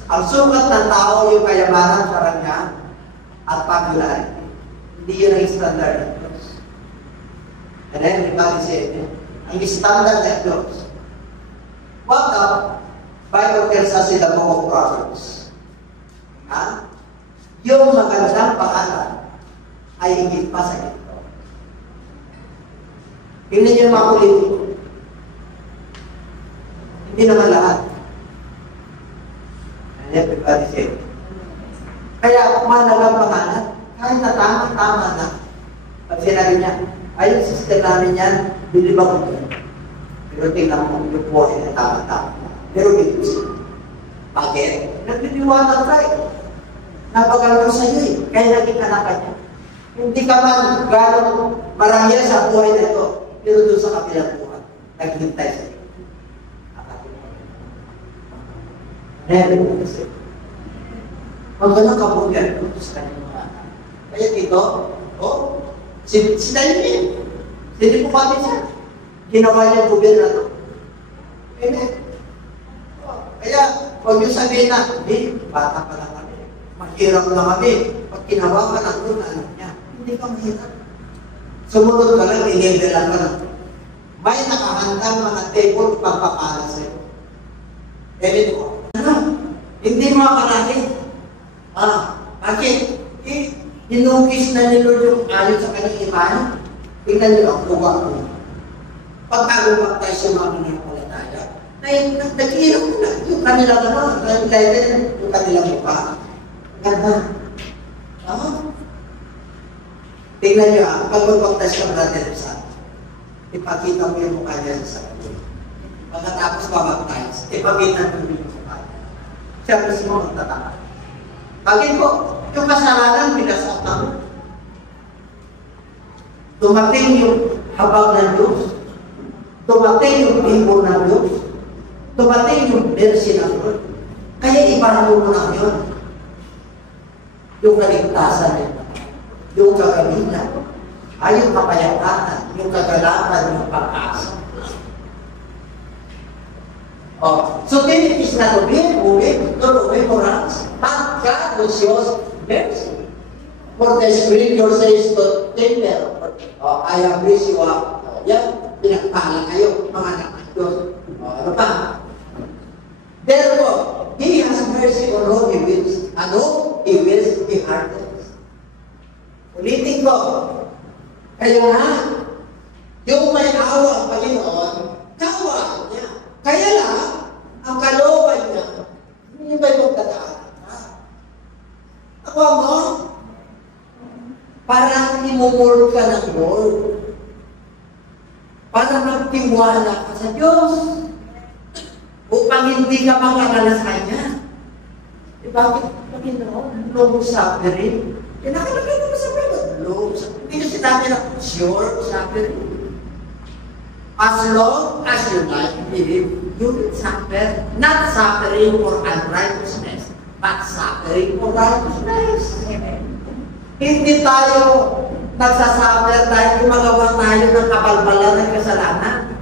Ang sukat ng tao yung kayamanan, karangyaan, at popularity. Hindi yun ang standard ng Diyos. And everybody say it. Ang standard ng Diyos. What the Bible tells us in the book of Proverbs? Ha? Yung magandang pangalan ay higit pa sa ito. Hindi niyo mga politiko. Hindi naman lahat. And everybody say it. Kaya kung mahalagang pangalan, kahit na tama na, pag sinabi niya, ay yung sister namin yan, bilibang ko. Pero tingnan mo, yung buhay na tama-tama. Pero dito siya. Bakit? Nagtitiwala tayo. Napagalaw sa iyo eh. Kaya naging anak ka niya. Hindi ka man gano'ng marangya sa buhay na ito. Pero doon sa kapilang buhay, naghintay sa iyo. Never mo kasi. Magandang kabuyan doon sa kanyang mga anak. Kaya dito, si Daniel, sinipukatin siya. Ginawa niya gobyerno. Amen. Kaya, huwag niyo sabihin na, hindi, bata pa lang kami. Mahirap na kami. Pag ginawa ka lang doon na anak niya, hindi ka mahirap. Sumunod ka lang, inibelan ka lang. May nakahandang mga table pagpapala sa iyo. Amen po. Hindi mga karami. Bakit? Hinugis na ni Lord yung ayon sa kanyang imahe. Tingnan niyo ang kuha ko. Pagkagumak tayo sa mga nananampalataya, nag-iirap ko na yung kanilang yung kanilang mukha. Ganda. Tingnan niyo pag-magpag tayo sa brother sa ipakita mo yung mukha niya sa sarili. Pagkatapos mabaptize, ipakita mo yung mukha niya. Siya mismo magtataka. Bakit po? Yung kasalanan, binasok na mo. Dumating yung habang ng Diyos. Dumating yung ibon ng Diyos. Dumating yung mercy ng Diyos. Kaya ipaano mo na yun. Yung kaligtasan nila. Yung kagamitan. Ay yung kapayapaan. Yung kagalakan, yung pag-asa. Oh, so then it is not to be moving to remembrance, but God will show us mercy. For the Scripture says to Timber, I have raised you up. Yan, pinagpala kayo, mga anak ng Diyos. Ano pa? Therefore, He has mercy on whom He wills, and whom He wills He hardens. Ulitin ko, kaya nga, yung may awa ang Panginoon, kawa niya. Kaya lang, ang kalooban niya, hindi ba yung dadaan? Ako mo, parang imumulog ka ng Lord. Parang magtiwala ka sa Diyos. Upang hindi ka makakala sa Kanya. Bakit, Panginoon, long suffering? Nakalagay naman sa Bible, long suffering. Hindi kasi dami na sure suffering. As long as you believe, you will suffer. Not suffering for unrighteousness, but suffering for righteousness. Hindi tayo nagsasuffer dahil gumagawa tayo ng kabalbalan ng kasalanan.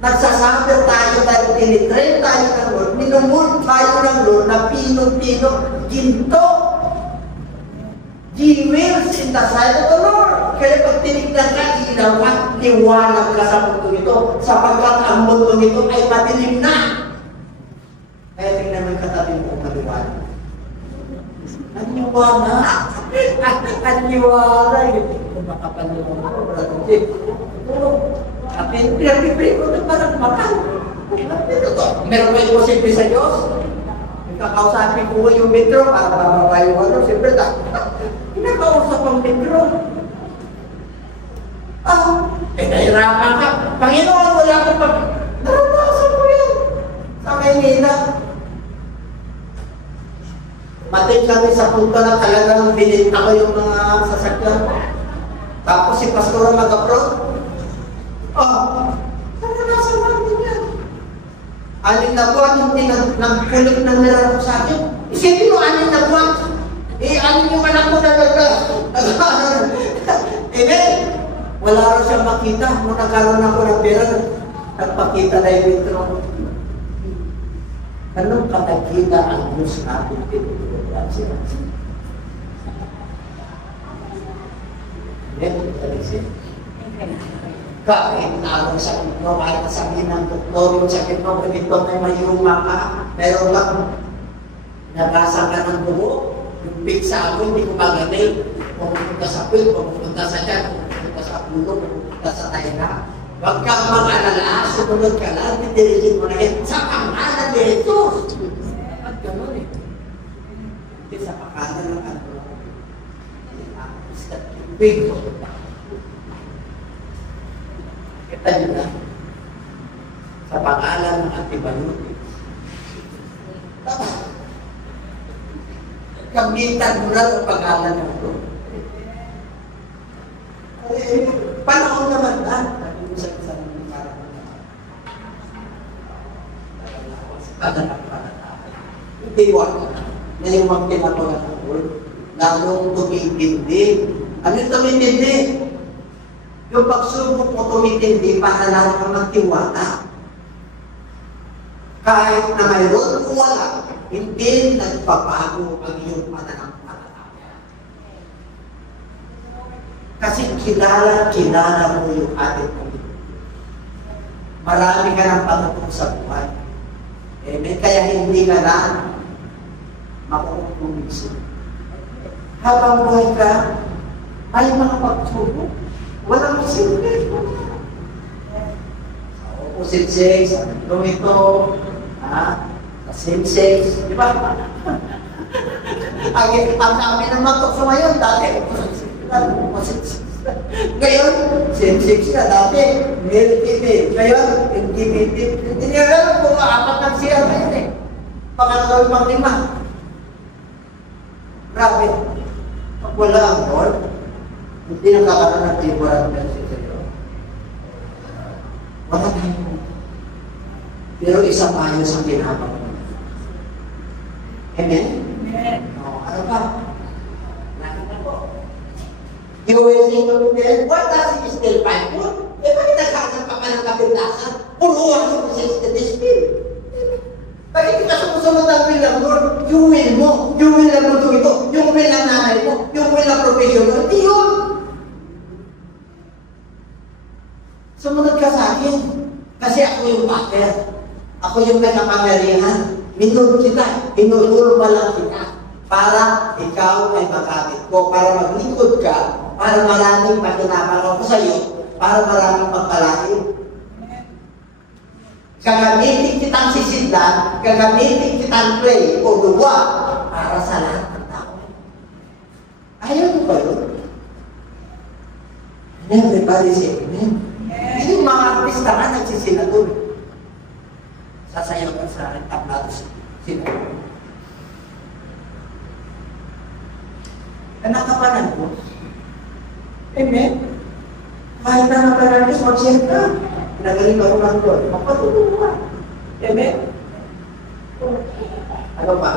Nagsasuffer tayo dahil tinitrain tayo ng Lord, minumul tayo ng Lord na pinong-pino, ginto. Jewels in the sight of the Lord. Kaya pag tinignan ka, ilaw at liwanag ka sa mundo nito, sapagkat ang mundo nito ay madilim na. Kaya tingnan mo yung katabi mo maliwanag. Aniwala. Aniwala. Kung makapaniwala ko, wala kong tip. At pinag-pray ko na parang makal. Meron ba yung posible sa Diyos? Kakausapin ko yung metro para mababa yung ano. Siyempre, kinakausap ang metro. Nahirapan ka. Panginoon, wala ka pag... Naranasan mo yan. Sa Maynila. Mating kami sa punto na talagang bininta ko yung mga sasakyan. Tapos si Pastor mag-approach. Naranasan natin yan. Anin na buwan, hindi nagkulit ng nila ko sa akin. Isipin mo, anin na buwan. Anin yung anak mo na Amen? Wala rin siyang makita. Nung nagkaroon ako ng pera, nagpakita na yung intro. Anong katakita ang Diyos natin pinutulungan siya? Amen? Kahit na anong sakit mo, kahit nasabihin ng doktor, yung sakit mo, ganito may mayuma ka, meron lang, nagasa ka ng dugo, yung pizza ako, hindi ko magaling, pumunta sa pil, pumunta sa tiyan, pumunta sa pulo, pumunta sa tainga. Huwag kang mag-alala, sumunod ka lang, didirigin mo na yan, sa pangalan ni Jesus. At gano'n eh. Hindi sa pangalan ng ano. Big mo. Kita nyo na, sa pangalan ng antibiotics. Tapos, kamitan mo na ang pangalan ng ito. Panahon naman na. Sa isang hindi wala na yung mga pinagawa ng Lord, lalong tumitindi. Ano yung tumitindi? Yung pagsubok mo tumitindi para lalo kang magtiwala. Kahit na mayroon o wala, hindi nagpapago ang iyong pananampalataya. Kasi kilala mo yung ating Panginoon. Marami ka ng pagkakong sa buhay. Amen? Kaya hindi ka na makukumisip. Habang buhay ka, ay mga pagsubok. Walang simple. Opposite sex, ito, same sex, di ba? Ang dami ng matok sa ngayon, dati, opposite sex. Ngayon, same-sex na. Dati, male-female. Ngayon, LGBT. Hindi niya alam kung apat ng siya ngayon eh. Pangalawin pang 5. Grabe. Pag wala ang Lord, hindi nakakaroon ng temporal blessing sa iyo. Wala tayo. Pero isa pa yun sa pinapag. Amen? Amen. Ano pa? Nakita ko. You will say to them, what does he still fight for? Eh, bakit nagkasang pa ka ng kapintasan? Puruan sa persistent spirit. Bakit kita sumusunod ang will ng Lord? Yung will mo, yung will ng luto ito, yung will ng nanay mo, yung will ng profession mo, hindi yun. Sumunod ka sa akin. Kasi ako yung pater. Ako yung may kapangyarihan. Minun kita, inulul pa lang kita para ikaw ay makakit ko, para maglingkod ka, para maraming pakinapang ko sa iyo, para maraming pagpalain. Gagamitin kitang sisidlan, gagamitin kitang play o luwa para sa lahat ng tao. Ayaw mo ba yun? Everybody say amen. Yung mga artista nga nagsisinador. Sasayaw ka sa akin, tablatos sila. Anak ka pa ng Diyos. Amen? Kahit na nga ka ng Diyos, mag-share ka. Pinagaling ako ng Diyos. Magpatuloy ka. Amen? Ano pa?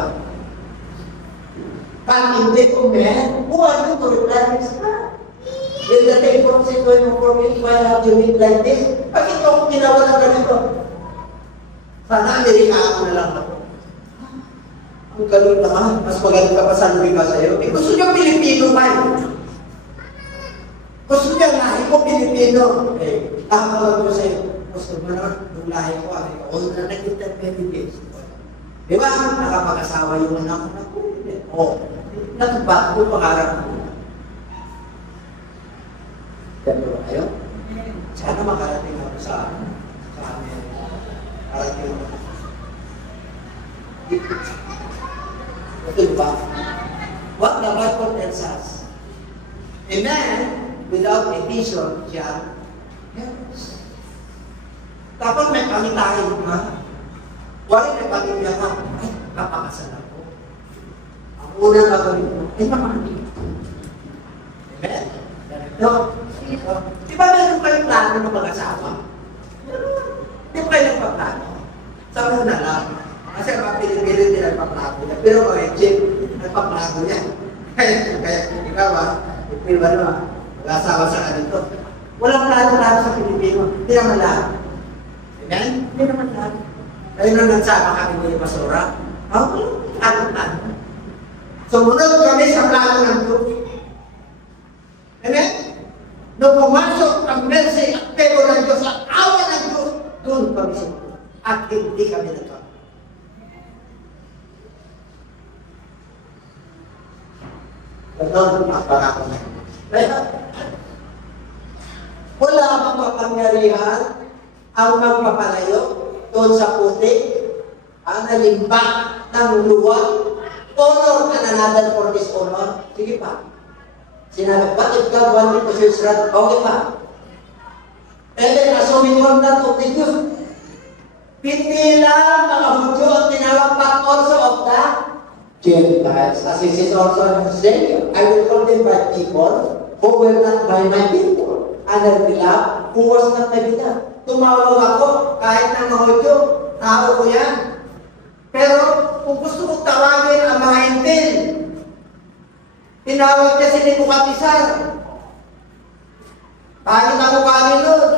Pag hindi ko, man, huwag yung to replenish ka. Will the table say to him, for me, why have you made like this? Bakit ako ginawa ng ganito? Sana Amerika ako na lang ako. Ang galing naman. Mas magaling ka pa sa Amerika sa'yo. Eh, gusto niyo Pilipino ba yun? Gusto niyo lahi ko Pilipino. Eh, ako ko sa'yo. Gusto mo naman, yung lahi ko, all na nag-interpret days. Di ba? Nakapag-asawa yung anak ko. Oo. Nagbago ko pangarap ko. Ganun ba kayo? Sana makarating ako sa amin. Parating ako. Ito ba? What the Bible tells us? A man without a vision, siya, yes. Dapat may pangitain ka. Wala may pamilya ka. Ay, kapakasal ako. Ang unang gagawin mo, ay mamani. Amen? No? Di ba meron kayong plano ng mag-asawa? Di ba kayo nagpaplano? Sa una lang. Kasi ang mga Pilipino hindi nagpaplano niya. Pero mga Egypt, nagpaplano niya. Kaya ikaw ipil ba naman? Mag-asawa sa kanito. Walang plano-plano sa Pilipino. Hindi naman lahat. Amen? Hindi naman lahat. Kayo nang nagsama kami ni Pastora. Plano-plano. Sumunod kami sa plano ng Diyos. Amen? Nung pumasok ang mercy at favor ng Diyos at awa ng Diyos, doon kami sumunod. At hindi kami nagkakaroon. Doon ang pangako niya. Kaya, wala bang mapangyarihan ang magpapalayo doon sa puti, ang nalimba ng luwa, honor and another for dishonor. Sige pa. Sinabi, what if God wanted to feel strong? Okay pa. And then, assuming all that of the Jews, hindi lang mga Hudyo ang tinawag but also of the Gentiles. As it is also saying, I will call them by people who were not by my people, and I will love who was not my beloved. Tumawag ako, kahit na mga Hudyo, tao ko yan. Pero, kung gusto kong tawagin ang mga Hintil, tinawag niya si Nebukadnesar. Bakit ang mukha ni Lord?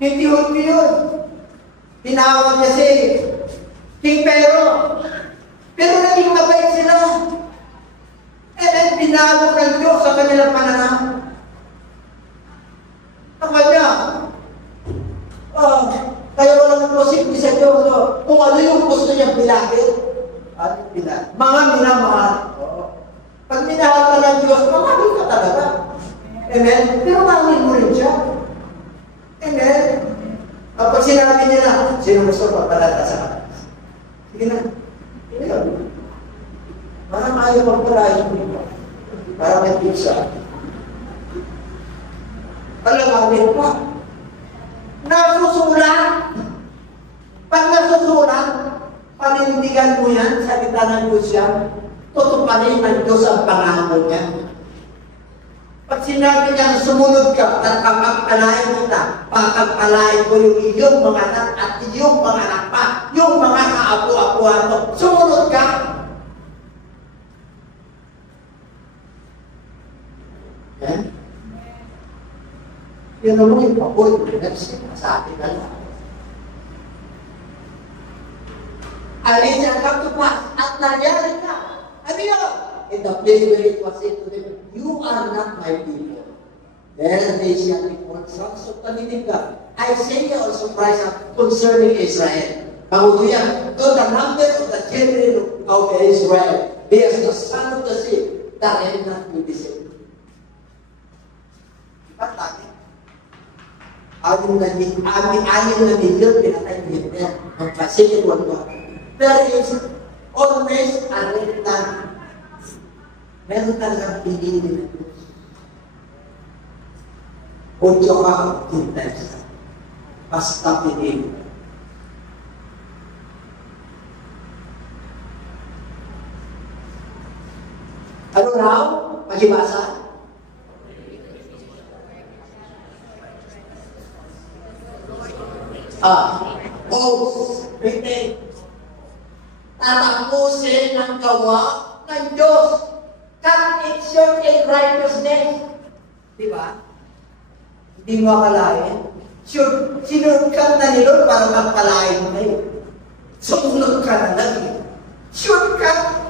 Hindi yun. Tinawag niya si King Pero. Pero naging mabait sila. And then, binago ng Diyos sa kanilang pananaw. Ang kanya, kaya walang posible sa Diyos. Kung ano yung gusto niya bilagin, at bilagin. Mga minamahal. Pag minahal ka ng Diyos, mamahal ka talaga. Amen? Pero mahal mo rin siya. Amen? Kapag sinabi nila, sino gusto pa palata sa akin? Sige na. Ayan. Parang ayaw magpalayo mo. Para may pizza. Alalahanin pa. Nasusulat. Pag nasusulat, panindigan mo yan sa kita ng Diyos yan, tutupanin ng Diyos ang pangako niya. Pag sinabi niya, sumunod ka at papagpalain kita, papagpalain ko yung iyong mga anak at iyong mga anak pa, yung mga kaapu-apuan mo, sumunod ka. Eh? Yun naman yung papoy, sa atin na lang. Alin siya kaptupas at nangyari ka. Ano yun? In the place where it was said to them, you are not my people. Then they shall be called sons of the Isaiah also cries out concerning Israel. Pangutuyan, to the number of the children of Israel, they are the son of the sea, that will not be the same. Ba't lagi? Amin na milyon pinatay ni Hitler ng Pacific War. There is always a return. Meron talagang pinili ng Diyos. Udyo ka ang tintext. Basta pinili. Ano raw? Pagibasa? Written. Tatapusin ang gawa ng Diyos. Cut it short in righteousness. Diba? Hindi mo akalain. Sinurkat na ni Lord para magpalain mo na yun. Sumunod ka na lang. Shortcut.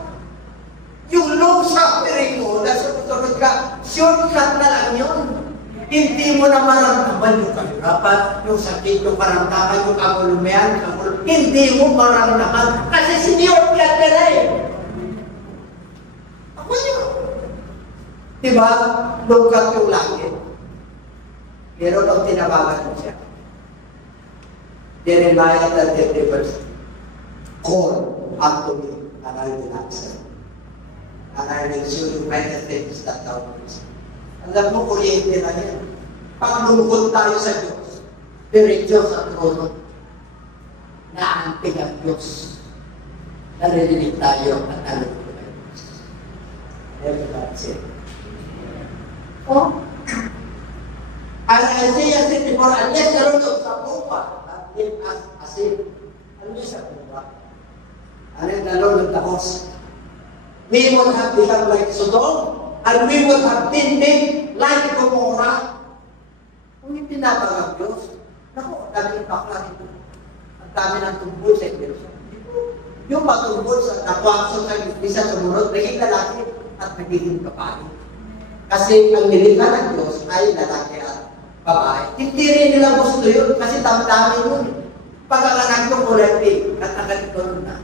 Yung long suffering mo, na sumunod ka, shortcut na lang yun. Hindi mo na maramdaman yung kahirapan, yung sakit, yung karamdaman, yung kagulumian, hindi mo maramdaman. Kasi sinurkat ka na eh. Ako yun. Diba? Lukat yung langit. Pero nung tinabagan mo siya, Jeremiah 30 verse, call unto me, and I will answer. And I will show you greater things that thou knowest. Alam mo, kuryente na yan. Pag lumukod tayo sa Diyos, diretso sa trono, naantig ang Diyos. Naririnig tayo at alam ko na Diyos. Never that's it. Oh? Ang Isaiah 64, unless the Lord of Sabupa, that gave us a sin. Ano yung Sabupa? And the Lord of the host, we would have become like Sodom, and we would have been made like Gomorrah. Kung ipinabag ang Diyos, naku, daming bakla nito. Ang dami ng tumbol sa Diyos. Yung matumbol sa nakwakso sa isa sumunod, naging lalaki at nagiging babae. Kasi ang nilikha ng Diyos ay lalaki at babae. Hindi rin nila gusto yun kasi damdamin yun. Pagkakanan ko collective at naganito na.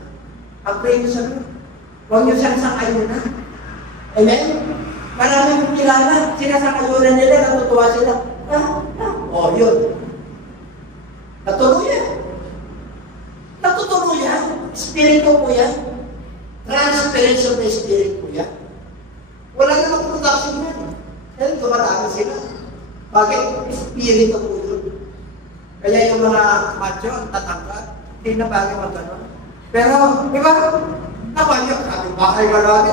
Pag-pray mo sa Lord. Huwag nyo siyang sangayon na. Amen? Maraming kilala. Sinasakayunan nila, natutuwa sila. Yun. Natuluyan. Natutuluyan. Espiritu po yan. Transference of the Spirit po yan. Wala namang production yan. Kaya dumarami sila. Bakit? Espiritu po yun. Kaya yung mga macho, ang tatangkat, hindi na bagay mag-ganon. Pero, di ba? Naman yung ating bahay marami.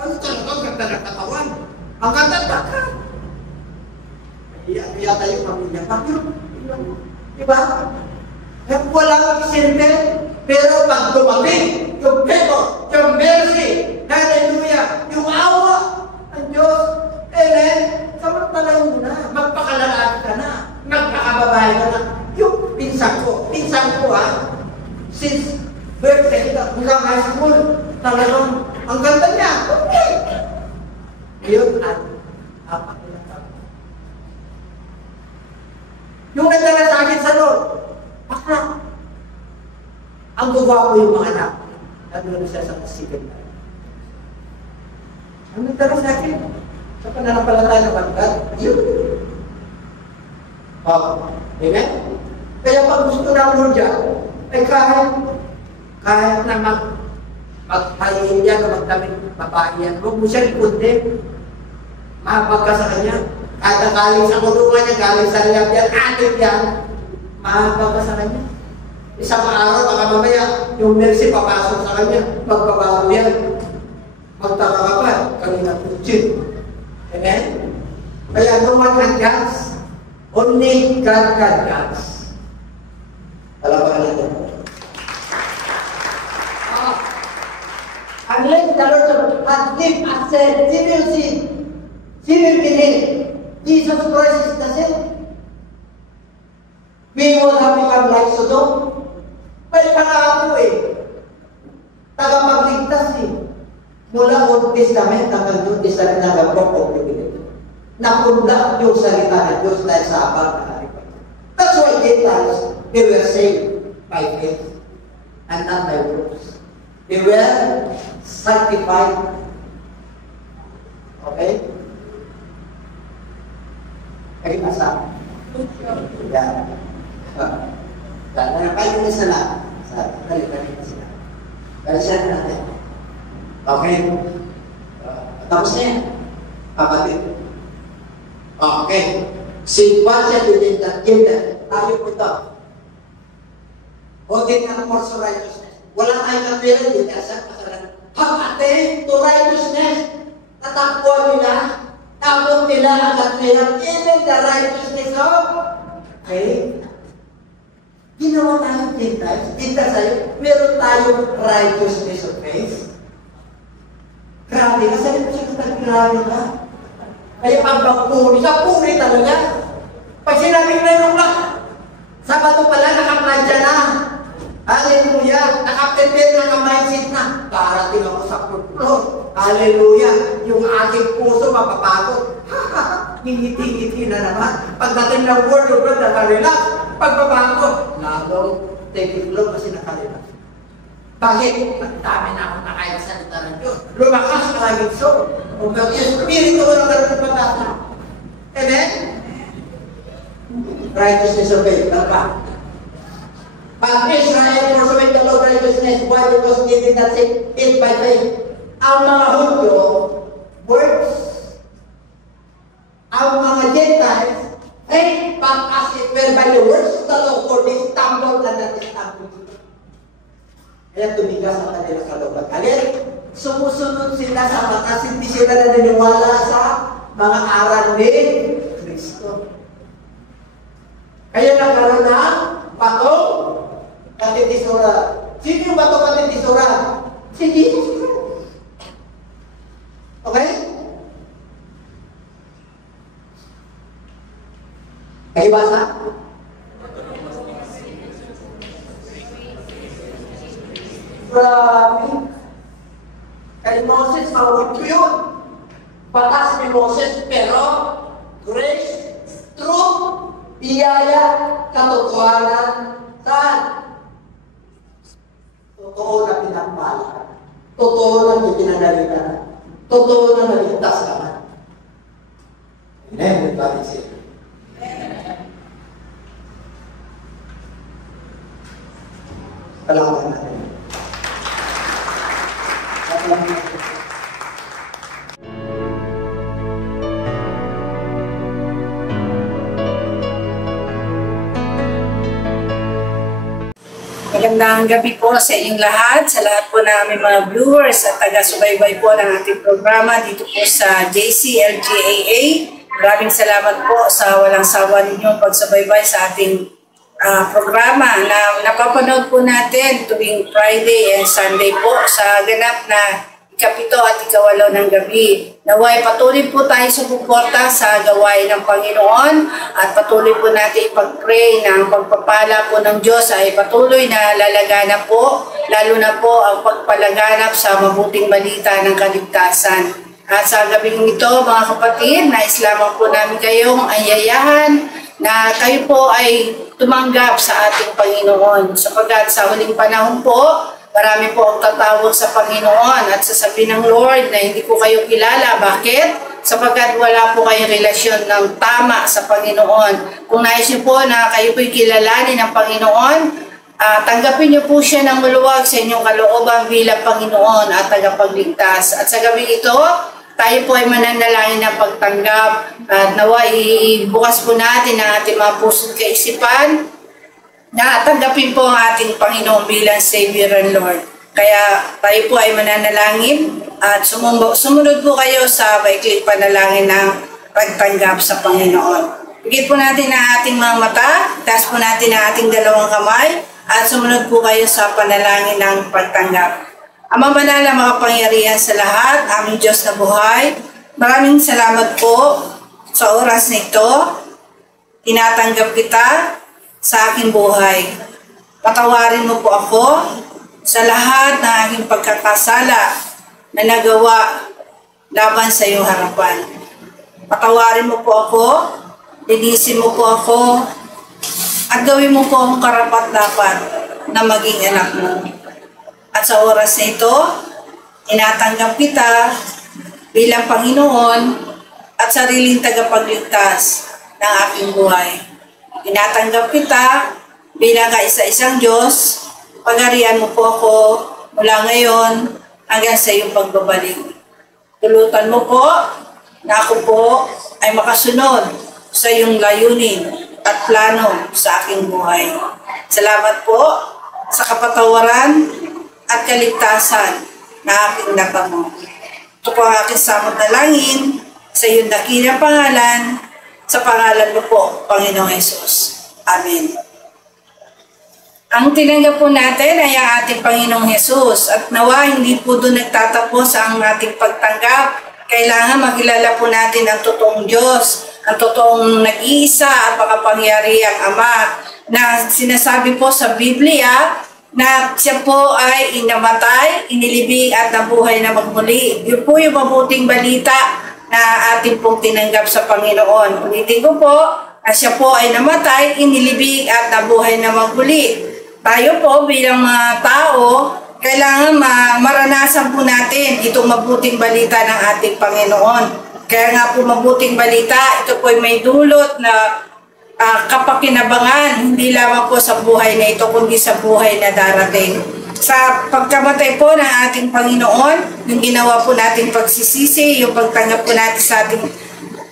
Ano talaga? Ang ganda ng katawan. Ang ganda ng katawan. Iya tayo pamilya. Bakit? Diba? Walang isilbi. Pero pag dumating, yung favor, yung mercy, hallelujah, yung awa ng Diyos, samantalayin mo na. Magpakalalaki ka na. Magpakababae ka na. Yung pinsan ko since birthday, hanggang high school, talagang, ang ganda niya. Okay. Ngayon, apat na taon. Yung nagdala sa akin sa Lord, baka, ang gawa ko yung mga anak, nagdala siya sa kasigan na. Ang nagdala sa akin, sa pananampalataya ng pagkat, yun. Amen? Kaya pag gusto ng Lord dyan, ay kahit na magpahin niya na magdaming babae yan, huwag mo siya ikundin. Mahapag ka sa kanya. At ang galing sa kulungan niya, galing sa liyab yan, atin yan, mahaba ka sa kanya. Isang araw, baka mamaya, yung mercy papasok sa kanya, magbabago yan. Magtaka ka pa, kanina putin. Amen? Kaya no one can judge. Only God can judge. Alam ba natin? Unless the Lord has lived and said, she will believe Jesus Christ is the same. We will have become like Sodom. May pangako tagapagligtas mula Old Testament hanggang New Testament hanggang Book of Revelation. Napunda yung salita ng Diyos dahil sa abang na haripan. That's why Gentiles, they were saved by faith and not by works. They were sanctified. Okay? Kayo nasa? Yan. Kayo na sila. Kalimutan na sila. Kalimutan na natin. Okay? Tapos na yan. Kapatid. Okay. Simpansya din ang gender. Tayo po ito. Holding ang force of righteousness. Wala tayong kapilan din. Asa kasalanan. Hamatin to righteousness. Natakbuhan nila. Tapos nila ang kapilan. Even the righteousness of faith. Ginawa tayong Gentiles. Gentiles tayo. Meron tayong righteousness of faith. Grabe. Kasi ito siya katagirabi ka. Kaya pagpapuri, sa puri talaga. Pag sinabing meron ka, Sabado pala, nakapladya na. Hallelujah. Nakaprepare na ng mindset na. Darating ako sa kultur. Hallelujah. Yung ating puso mapapagod. Ngiti-ngiti na naman. Pagdating ng word of God, nakarelax. Pagbabago, lalong take-it-low kasi nakarelax. Bakit? Magdami na ako nakaisalita ng Diyos. Lumakas ka laging soul. Kung Espiritu ko ng ganun pagkata. Amen? Righteousness of faith. Talaga. But Israel pursuing the Lord righteousness, why? Because they did not seek it by faith. Ang mga Hudyo, works. Ang mga Gentiles, faith, but as it were by the works of the law, for they stumbled and not stumbled. Kaya tumigas ang kanilang kalooban. Again, sumusunod sila sa batas, hindi sila naniniwala sa mga aral ni Kristo. Kaya nagkaroon ng batong katitisura. Sino yung batong katitisura? Si Jesus Christ. Okay? Kayo basa? Grabe. Kay Moses, mawag ko yun. Batas ni Moses, pero grace, truth, biyaya, katotohanan, saan? Totoo na pinagpala. Totoo na pinagalitan. Totoo na naligtas naman. Amen. Everybody say it. Palakpakan natin. Magandang gabi po sa inyong lahat, sa lahat po namin mga viewers at taga-subaybay po ng ating programa dito po sa JCLGAA. Maraming salamat po sa walang sawa ninyong pagsubaybay sa ating programa na napapanood po natin tuwing Friday and Sunday po sa ganap na ika-7 at ika-8 ng gabi. Naway patuloy po tayo sumuporta sa gawain ng Panginoon at patuloy po natin ipag-pray na ang pagpapala po ng Diyos ay patuloy na lalaganap po, lalo na po ang pagpalaganap sa mabuting balita ng kaligtasan. At sa gabing ito mga kapatid, nais lamang po namin kayong ayayahan na kayo po ay tumanggap sa ating Panginoon. Sapagkat sa huling panahon po, marami po ang tatawag sa Panginoon at sasabihin ng Lord na hindi ko kayo kilala. Bakit? Sapagkat wala po kayong relasyon ng tama sa Panginoon. Kung nais niyo po na kayo po'y kilalanin ng Panginoon, tanggapin niyo po siya ng maluwag sa inyong kalooban bilang Panginoon at tagapagligtas. At sa gabi ito, tayo po ay mananalangin ng pagtanggap at nawa ibukas po natin ang ating mga puso't kaisipan na tanggapin po ang ating Panginoon bilang Savior and Lord. Kaya tayo po ay mananalangin at sumunod po kayo sa maikling panalangin ng pagtanggap sa Panginoon. Bigyan po natin ang ating mga mata, taas po natin ang ating dalawang kamay at sumunod po kayo sa panalangin ng pagtanggap. Amang banal na makapangyarihan sa lahat, aming Diyos na buhay, maraming salamat po sa oras na ito. Tinatanggap kita sa aking buhay. Patawarin mo po ako sa lahat ng aking pagkakasala na nagawa laban sa iyong harapan. Patawarin mo po ako, linisin mo po ako, at gawin mo po akong karapat-dapat na maging anak mo. At sa oras na ito, inatanggap kita bilang Panginoon at sariling tagapagligtas ng aking buhay. Inatanggap kita bilang kaisa-isang Diyos. Pagharian mo po ako mula ngayon hanggang sa iyong pagbabalik. Tulutan mo po na ako po ay makasunod sa iyong layunin at plano sa aking buhay. Salamat po sa kapatawaran at kaligtasan na aking natamo. Ito po ang aking samot na langin sa iyong dakilang pangalan, sa pangalan mo po, Panginoong Hesus. Amen. Ang tinanggap po natin ay ang ating Panginoong Hesus at nawa hindi po doon nagtatapos ang ating pagtanggap. Kailangan makilala po natin ang totoong Diyos, ang totoong nag-iisa at makapangyarihang Ama na sinasabi po sa Biblia na siya po ay inamatay, inilibing at nabuhay na magmuli. Yun po yung mabuting balita na ating pong tinanggap sa Panginoon. Ulitin ko po, na siya po ay namatay, inilibing at nabuhay na magmuli. Tayo po bilang mga tao, kailangan maranasan po natin itong mabuting balita ng ating Panginoon. Kaya nga po mabuting balita, ito po ay may dulot na kapakinabangan, hindi lamang po sa buhay na ito, kundi sa buhay na darating. Sa pagkamatay po ng ating Panginoon, yung ginawa po natin pagsisisi, yung pagtanggap po natin sa ating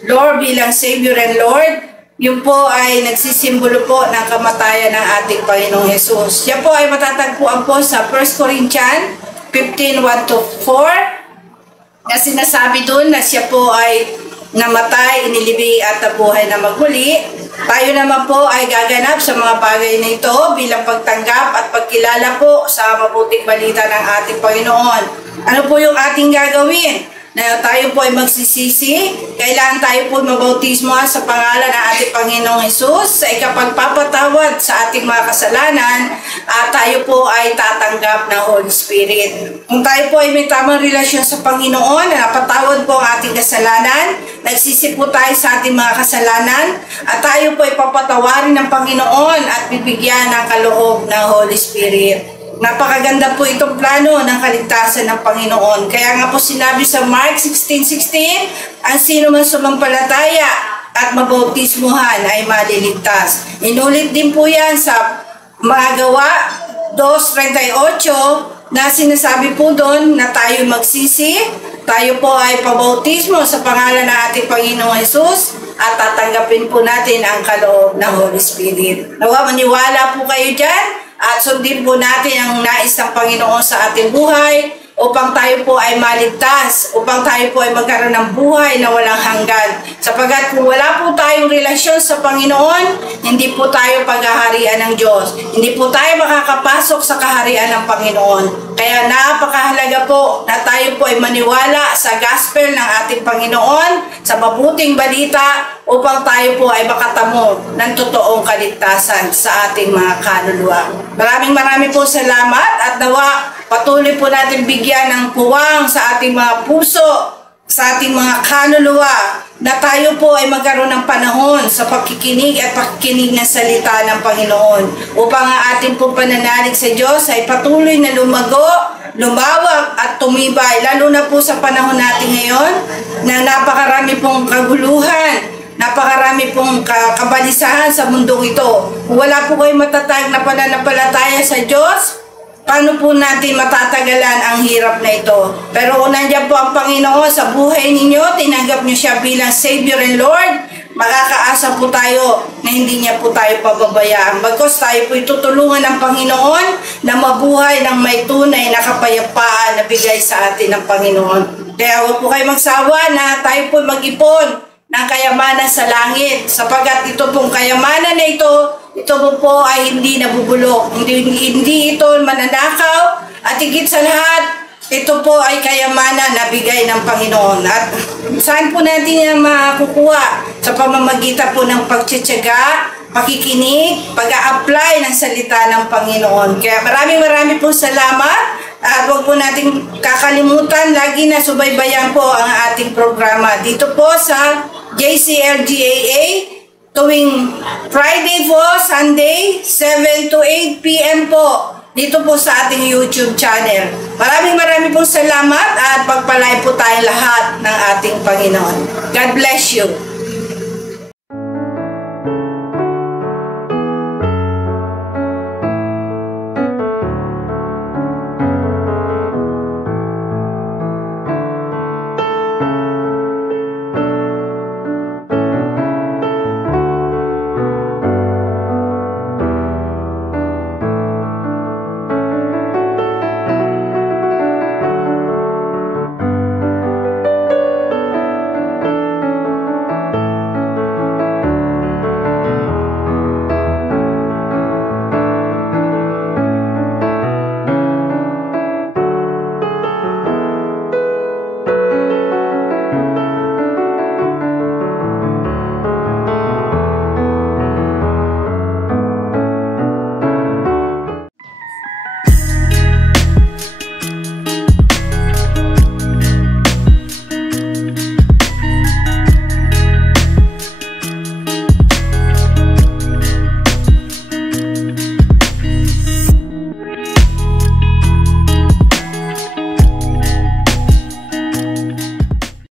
Lord bilang Savior and Lord, yun po ay nagsisimbolo po ng kamatayan ng ating Panginoong Hesus. Yan po ay matatagpuan po sa 1 Corinthians 15:1-4 na sinasabi doon na siya po ay namatay, inilibing at nabuhay na magmuli. Tayo naman po ay gaganap sa mga bagay na ito bilang pagtanggap at pagkilala po sa mabuting balita ng ating Panginoon. Ano po yung ating gagawin? Na tayo po ay magsisisi, kailangan tayo po mabautismo sa pangalan ng ating Panginoong Hesus sa ikapagpapatawad sa ating mga kasalanan at tayo po ay tatanggap ng Holy Spirit. Kung tayo po ay may tamang relasyon sa Panginoon, na napatawad po ang ating kasalanan, nagsisi po tayo sa ating mga kasalanan at tayo po ay papatawarin ng Panginoon at bibigyan ng kaloob ng Holy Spirit. Napakaganda po itong plano ng kaligtasan ng Panginoon. Kaya nga po sinabi sa Mark 16:16, ang sino man sumampalataya at mabautismuhan ay maliligtas. Inulit din po yan sa mga Gawa 2:38 na sinasabi po doon na tayo magsisi, tayo po ay pabautismo sa pangalan ng ating Panginoong Hesus at tatanggapin po natin ang kaloob ng Holy Spirit. Nawa maniwala po kayo dyan at sundin po natin ang nais ng Panginoon sa ating buhay upang tayo po ay maligtas, upang tayo po ay magkaroon ng buhay na walang hanggan. Sapagat kung wala po tayong relasyon sa Panginoon, hindi po tayo paghaharian ng Diyos. Hindi po tayo makakapasok sa kaharian ng Panginoon. Kaya napakahalaga po na tayo po ay maniwala sa gospel ng ating Panginoon, sa mabuting balita, upang tayo po ay makatamo ng totoong kaligtasan sa ating mga kaluluwa. Maraming po salamat at nawa patuloy po natin bigyan ng puwang sa ating mga puso, sa ating mga kaluluwa, na tayo po ay magkaroon ng panahon sa pagkikinig at pakikinig ng salita ng Panginoon upang ang ating po pananalig sa Diyos ay patuloy na lumago, lumawak at tumibay, lalo na po sa panahon natin ngayon na napakarami pong kaguluhan, napakarami pong kabalisahan sa mundong ito. Kung wala po kayo matatag na pananampalataya sa Diyos, paano po natin matatagalan ang hirap na ito? Pero kung nandiyan po ang Panginoon sa buhay ninyo, tinanggap niyo siya bilang Savior and Lord, makakaasa po tayo na hindi niya po tayo pababayaan. Bagkus tayo po itutulungan ng Panginoon na mabuhay ng may tunay na kapayapaan na bigay sa atin ng Panginoon. Kaya huwag po kayo magsawa na tayo po mag-ipon ng kayamanan sa langit, sapagkat ito pong kayamanan na ito po ay hindi nabubulok, hindi ito mananakaw, at higit sa lahat, ito po ay kayamanan na bigay ng Panginoon. At saan po natin yan makukuha? Sa pamamagitan po ng pagtsatsaga, pakikinig, pag-a-apply ng salita ng Panginoon. Kaya marami pong salamat. At huwag po natin kakalimutan, lagi na subaybayan po ang ating programa dito po sa JCLGAA tuwing Friday po, Sunday, 7 to 8 p.m. po dito po sa ating YouTube channel. Maraming pong salamat at pagpalain po tayo lahat ng ating Panginoon. God bless you.